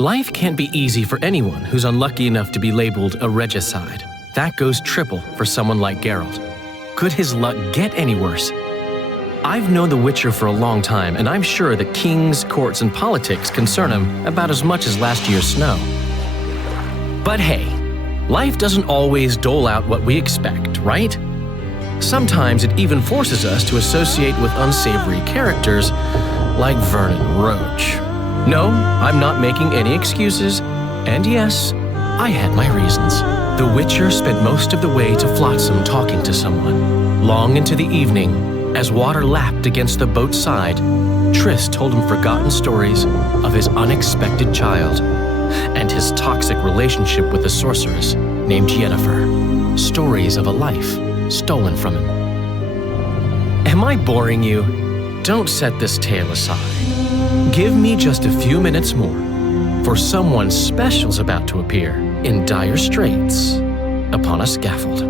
Life can't be easy for anyone who's unlucky enough to be labeled a regicide. That goes triple for someone like Geralt. Could his luck get any worse? I've known the Witcher for a long time, and I'm sure that kings, courts, and politics concern him about as much as last year's snow. But hey, life doesn't always dole out what we expect, right? Sometimes it even forces us to associate with unsavory characters like Vernon Roche. No, I'm not making any excuses, and yes, I had my reasons. The Witcher spent most of the way to Flotsam talking to someone. Long into the evening, as water lapped against the boat's side, Triss told him forgotten stories of his unexpected child and his toxic relationship with a sorceress named Yennefer. Stories of a life stolen from him. Am I boring you? Don't set this tale aside. Give me just a few minutes more, for someone special's about to appear in dire straits upon a scaffold.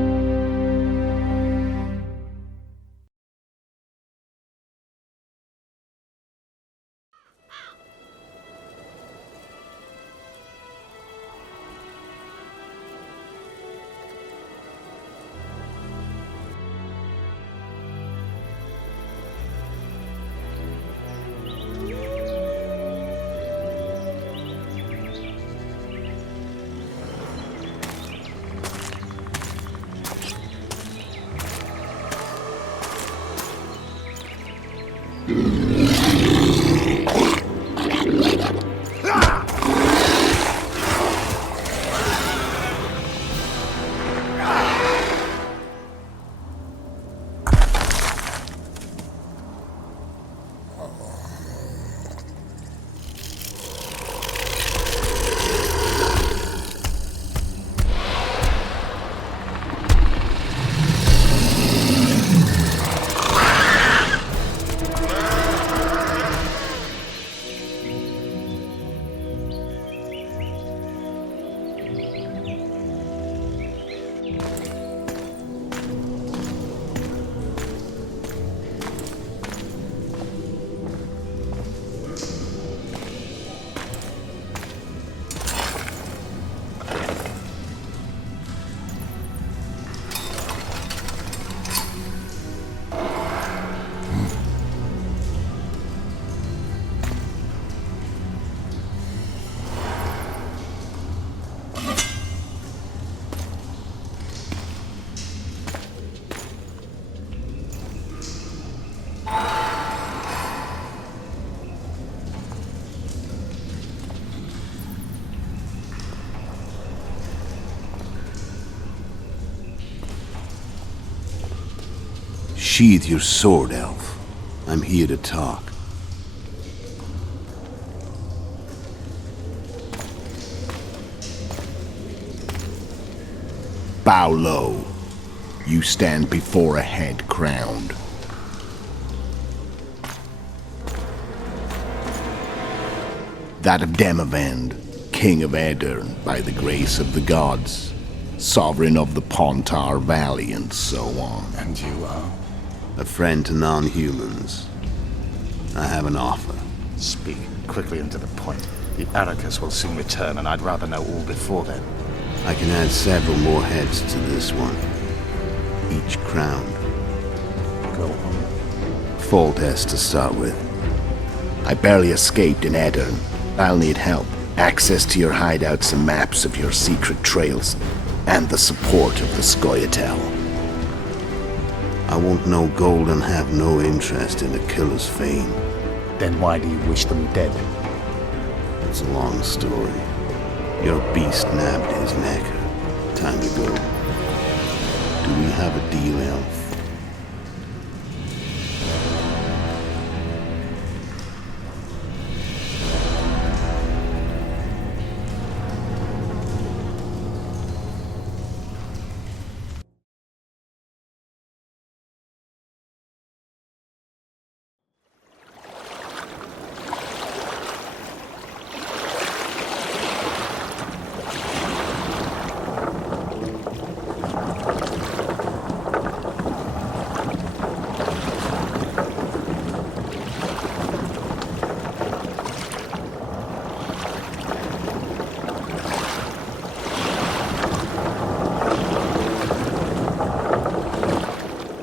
Sheathe your sword, elf. I'm here to talk. Bow low. You stand before a head crowned. That of Demavend, King of Aedirn, by the grace of the gods, sovereign of the Pontar Valley, and so on. And you are? A friend to non-humans. I have an offer. Speak quickly and to the point. The Arrakis will soon return, and I'd rather know all before then. I can add several more heads to this one. Each crowned. Go on. Foltest to start with. I barely escaped in Aedirn. I'll need help. Access to your hideouts and maps of your secret trails. And the support of the Scoia'tael. I want no gold and have no interest in the killer's fame. Then why do you wish them dead? It's a long story. Your beast nabbed his neck. Time to go. Do we have a deal, elf?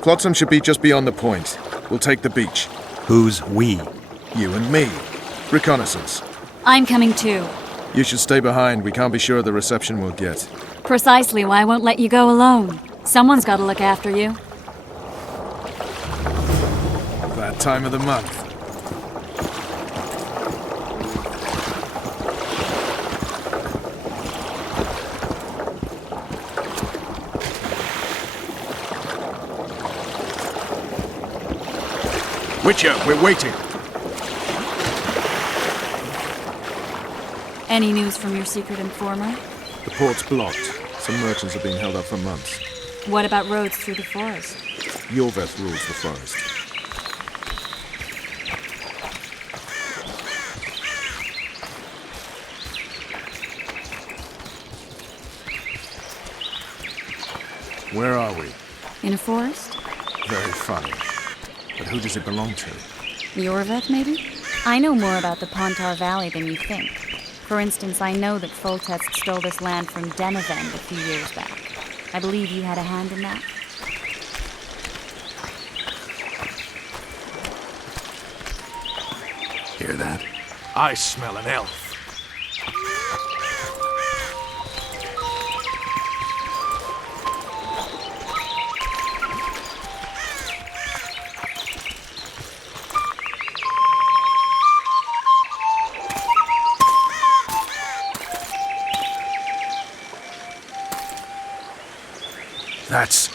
Flotsam should be just beyond the point. We'll take the beach. Who's we? You and me. Reconnaissance. I'm coming too. You should stay behind. We can't be sure of the reception we'll get. Precisely why I won't let you go alone. Someone's got to look after you. That time of the month. Witcher, we're waiting. Any news from your secret informer? The port's blocked. Some merchants have been held up for months. What about roads through the forest? Iorveth rules the forest. Where are we? In a forest? Very funny. But who does it belong to? Iorveth, maybe? I know more about the Pontar Valley than you think. For instance, I know that Foltest stole this land from Demavend a few years back. I believe you had a hand in that. Hear that? I smell an elf. That's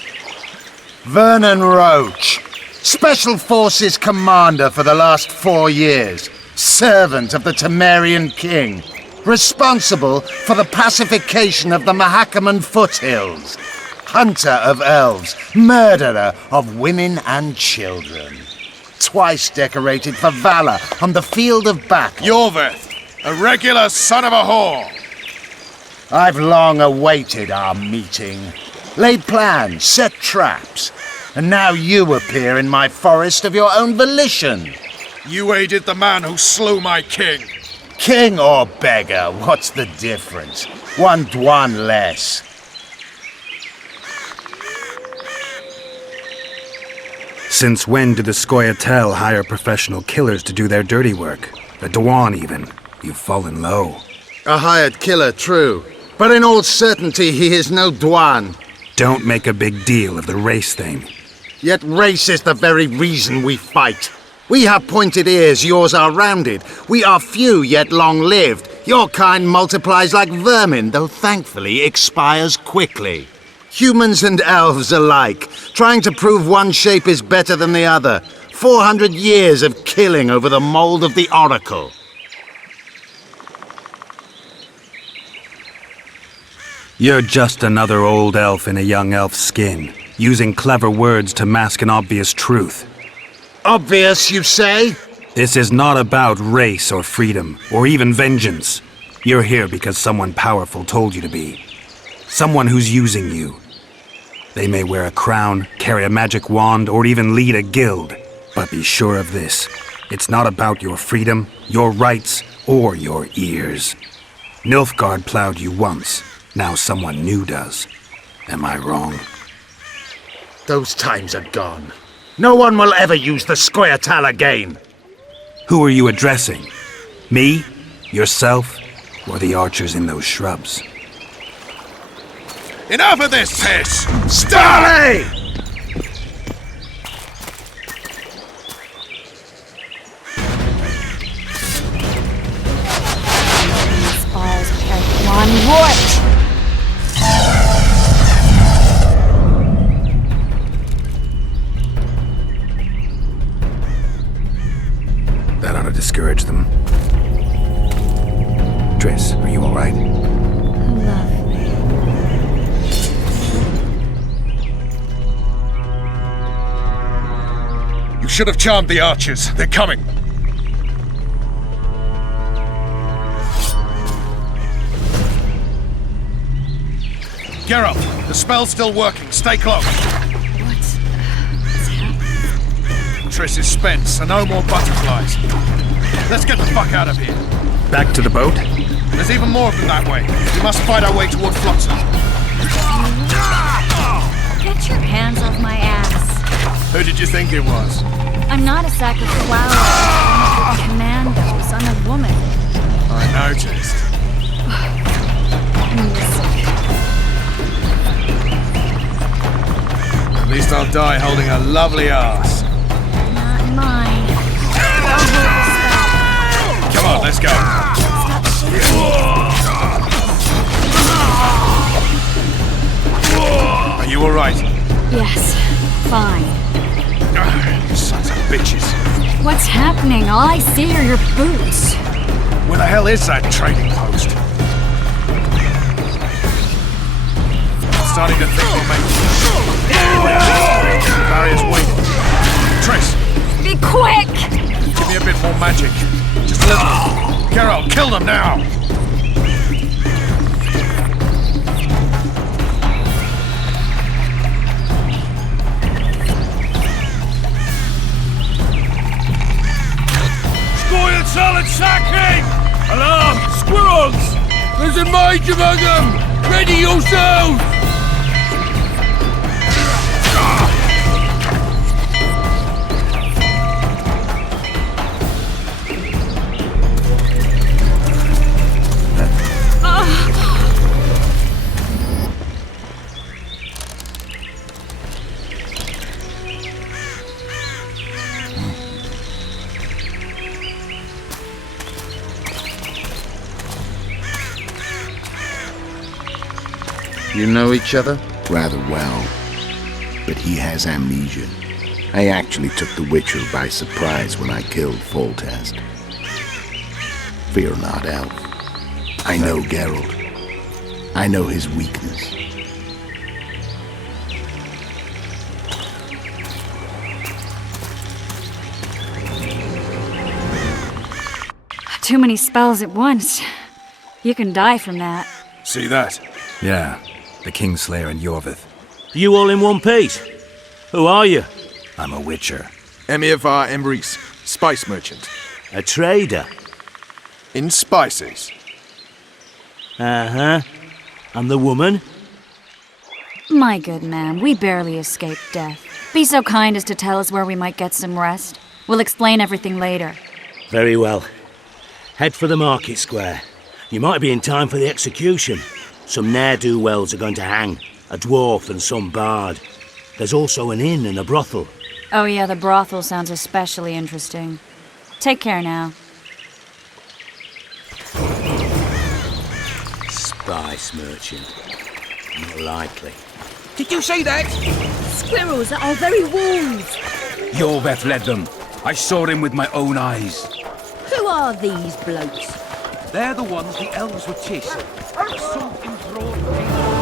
Vernon Roche, Special Forces Commander for the last 4 years, servant of the Temerian King, responsible for the pacification of the Mahakaman foothills, hunter of elves, murderer of women and children, twice decorated for valor on the field of battle. Iorveth, a regular son of a whore! I've long awaited our meeting. Laid plans, set traps, and now you appear in my forest of your own volition. You aided the man who slew my king. King or beggar, what's the difference? One Dwan less. Since when do the Scoia'tael hire professional killers to do their dirty work? The Dwan, even. You've fallen low. A hired killer, true. But in all certainty, he is no Dwan. Don't make a big deal of the race thing. Yet race is the very reason we fight. We have pointed ears, yours are rounded. We are few, yet long-lived. Your kind multiplies like vermin, though thankfully expires quickly. Humans and elves alike, trying to prove one shape is better than the other. 400 years of killing over the mold of the Oracle. You're just another old elf in a young elf's skin, using clever words to mask an obvious truth. Obvious, you say? This is not about race or freedom, or even vengeance. You're here because someone powerful told you to be. Someone who's using you. They may wear a crown, carry a magic wand, or even lead a guild. But be sure of this. It's not about your freedom, your rights, or your ears. Nilfgaard plowed you once. Now someone new does. Am I wrong? Those times are gone. No one will ever use the square tile again. Who are you addressing? Me? Yourself? Or the archers in those shrubs? Enough of this piss! Starley! Spires carry one wart. That ought to discourage them. Triss, are you all right? Lovely. You should have charmed the archers. They're coming. Geralt, the spell's still working. Stay close. What's happening? Triss is spent, so no more butterflies. Let's get the fuck out of here. Back to the boat? There's even more of them that way. We must fight our way toward Flotsam. Get your hands off my ass. Who did you think it was? I'm not a sack of flowers. I'm a commandos. I'm a woman. I noticed. At least I'll die holding a lovely ass. Not mine. Come on, let's go. Are you alright? Yes, fine. You sons of bitches. What's happening? All I see are your boots. Where the hell is that trading post? I'm starting to think we'll make it. Barrier's weak. Triss! Be quick! Give me a bit more magic. Just a little. Geralt, kill them now! Spoiled solid sacking! Alarm! Squirrels! There's a mage among them! Ready yourselves! You know each other? Rather well. But he has amnesia. I actually took the Witcher by surprise when I killed Foltest. Fear not, Elf. I know Geralt. I know his weakness. Too many spells at once. You can die from that. See that? Yeah, the Kingslayer and Iorveth. You all in one piece? Who are you? I'm a Witcher. Emiavar Emrys, spice merchant. A trader? In spices. Uh-huh. And the woman? My good man, we barely escaped death. Be so kind as to tell us where we might get some rest. We'll explain everything later. Very well. Head for the market square. You might be in time for the execution. Some ne'er-do-wells are going to hang. A dwarf and some bard. There's also an inn and a brothel. Oh yeah, the brothel sounds especially interesting. Take care now. Spice merchant. Not likely. Did you see that? Squirrels at our very walls. Iorveth led them. I saw him with my own eyes. Who are these blokes? They're the ones the elves were chasing. I saw in broad daylight.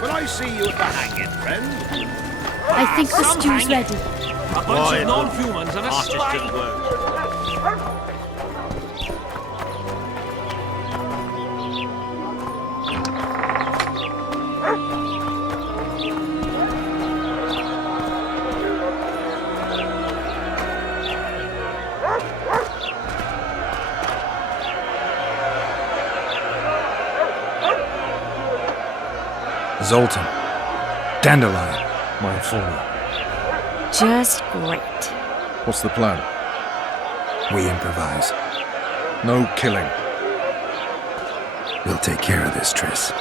Will I see you at the hanging, friend? I think the stew's ready. A bunch of non-humans and a slime. Zoltan. Dandelion. My informer. Just great. What's the plan? We improvise. No killing. We'll take care of this, Triss.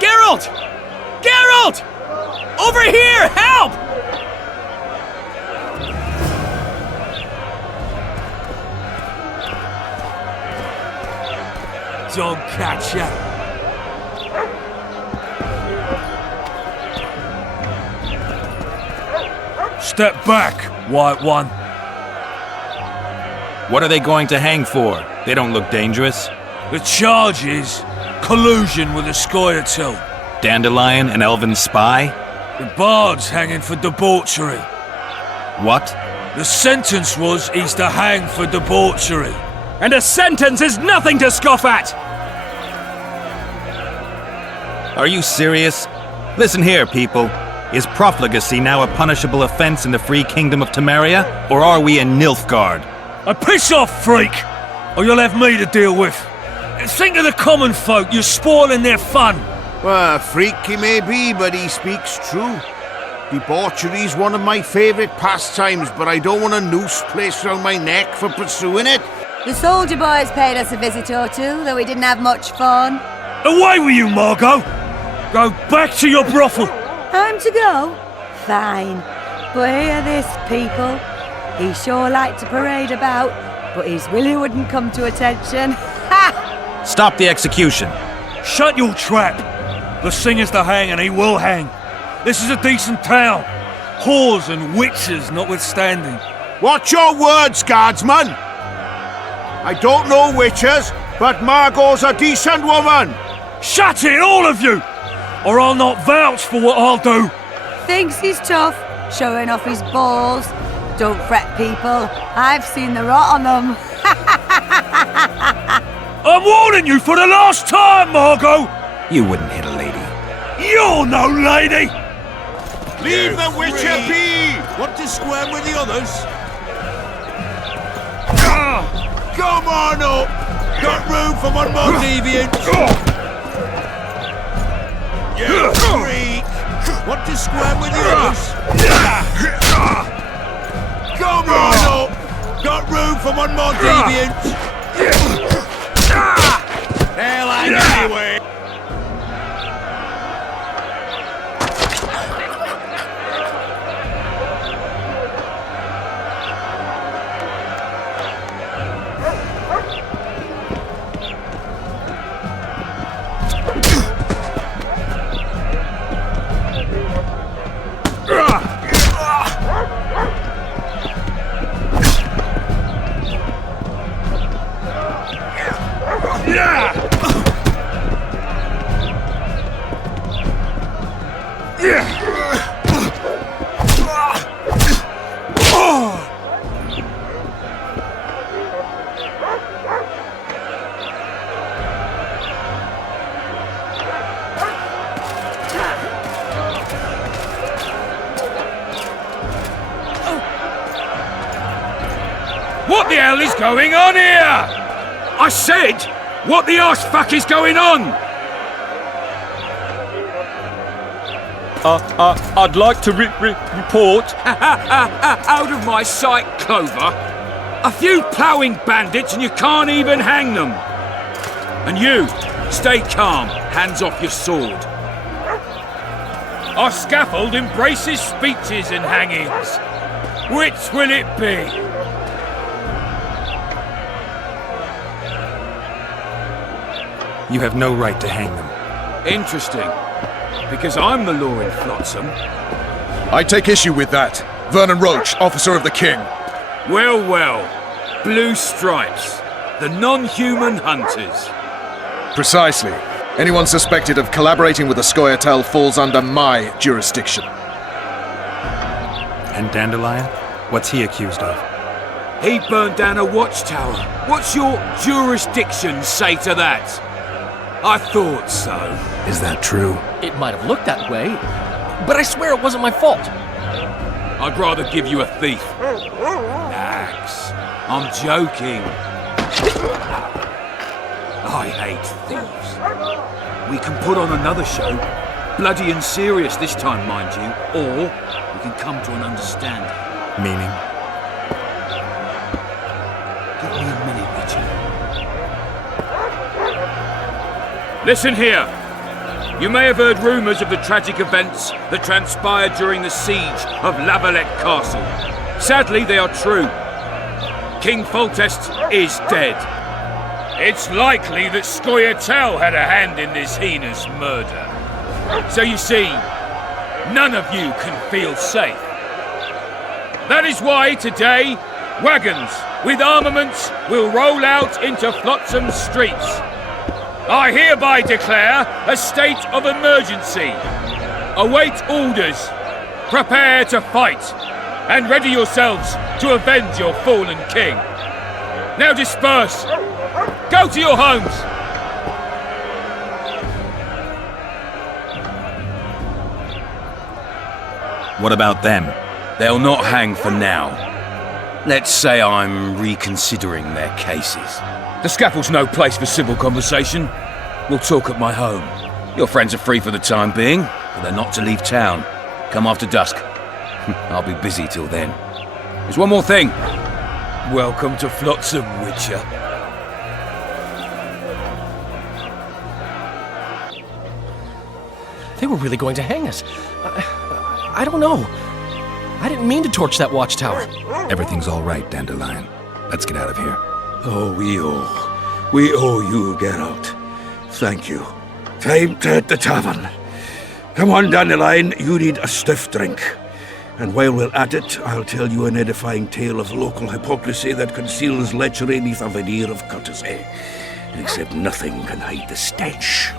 Geralt! Geralt! Over here! Help! Don't catch ya. Step back, White One. What are they going to hang for? They don't look dangerous. The charge is collusion with the Scoia'tael. Dandelion, an elven spy? The bard's hanging for debauchery. What? The sentence was he's to hang for debauchery. And a sentence is nothing to scoff at! Are you serious? Listen here, people. Is profligacy now a punishable offense in the free kingdom of Temeria, or are we in Nilfgaard? Piss off, freak! Or you'll have me to deal with. Think of the common folk, you're spoiling their fun. Well, freak he may be, but he speaks true. Debauchery's one of my favourite pastimes, but I don't want a noose placed around my neck for pursuing it. The soldier boys paid us a visit or two, though we didn't have much fun. Away with you, Margot! Go back to your brothel! Time to go? Fine. But hear this, people. He sure liked to parade about, but his Willie wouldn't come to attention. Ha! Stop the execution. Shut your trap! The singer's to hang and he will hang. This is a decent town. Whores and witches notwithstanding. Watch your words, guardsman! I don't know witches, but Margot's a decent woman! Shut it, all of you! Or I'll not vouch for what I'll do. Thinks he's tough, showing off his balls. Don't fret, people. I've seen the rot on them. I'm warning you for the last time, Margot! You wouldn't hit a lady. You're no lady! Leave the witcher be! Want to squirm with the others? Come on up! Got room for one more deviant? You freak! Want to squirm with the others? Come on up! Got room for one more deviant? Hell, anyway! What the hell is going on here? I said, what the arse fuck is going on? I'd like to report. Out of my sight, Clover. A few ploughing bandits and you can't even hang them. And you, stay calm, hands off your sword. Our scaffold embraces speeches and hangings. Which will it be? You have no right to hang them. Interesting. Because I'm the law in Flotsam. I take issue with that. Vernon Roche, officer of the king. Well, well. Blue stripes. The non-human hunters. Precisely. Anyone suspected of collaborating with the Scoia'tael falls under my jurisdiction. And Dandelion? What's he accused of? He burned down a watchtower. What's your jurisdiction say to that? I thought so. Is that true? It might have looked that way, but I swear it wasn't my fault. I'd rather give you a thief. Relax. I'm joking. I hate thieves. We can put on another show. Bloody and serious this time, mind you. Or we can come to an understanding. Meaning? Give me a minute, Richard. Listen here. You may have heard rumours of the tragic events that transpired during the siege of Lavalette Castle. Sadly, they are true. King Foltest is dead. It's likely that Scoia'tael had a hand in this heinous murder. So you see, none of you can feel safe. That is why today, wagons with armaments will roll out into Flotsam's streets. I hereby declare a state of emergency. Await orders. Prepare to fight. And ready yourselves to avenge your fallen king. Now disperse. Go to your homes. What about them? They'll not hang for now. Let's say I'm reconsidering their cases. The scaffold's no place for civil conversation. We'll talk at my home. Your friends are free for the time being, but they're not to leave town. Come after dusk. I'll be busy till then. There's one more thing. Welcome to Flotsam, Witcher. They were really going to hang us. I don't know. I didn't mean to torch that watchtower. Everything's all right, Dandelion. Let's get out of here. Oh, we owe you, Geralt. Thank you. Time to hit the tavern. Come on, Dandelion, you need a stiff drink. And while we're at it, I'll tell you an edifying tale of local hypocrisy that conceals lechery neath a veneer of courtesy. Except nothing can hide the stench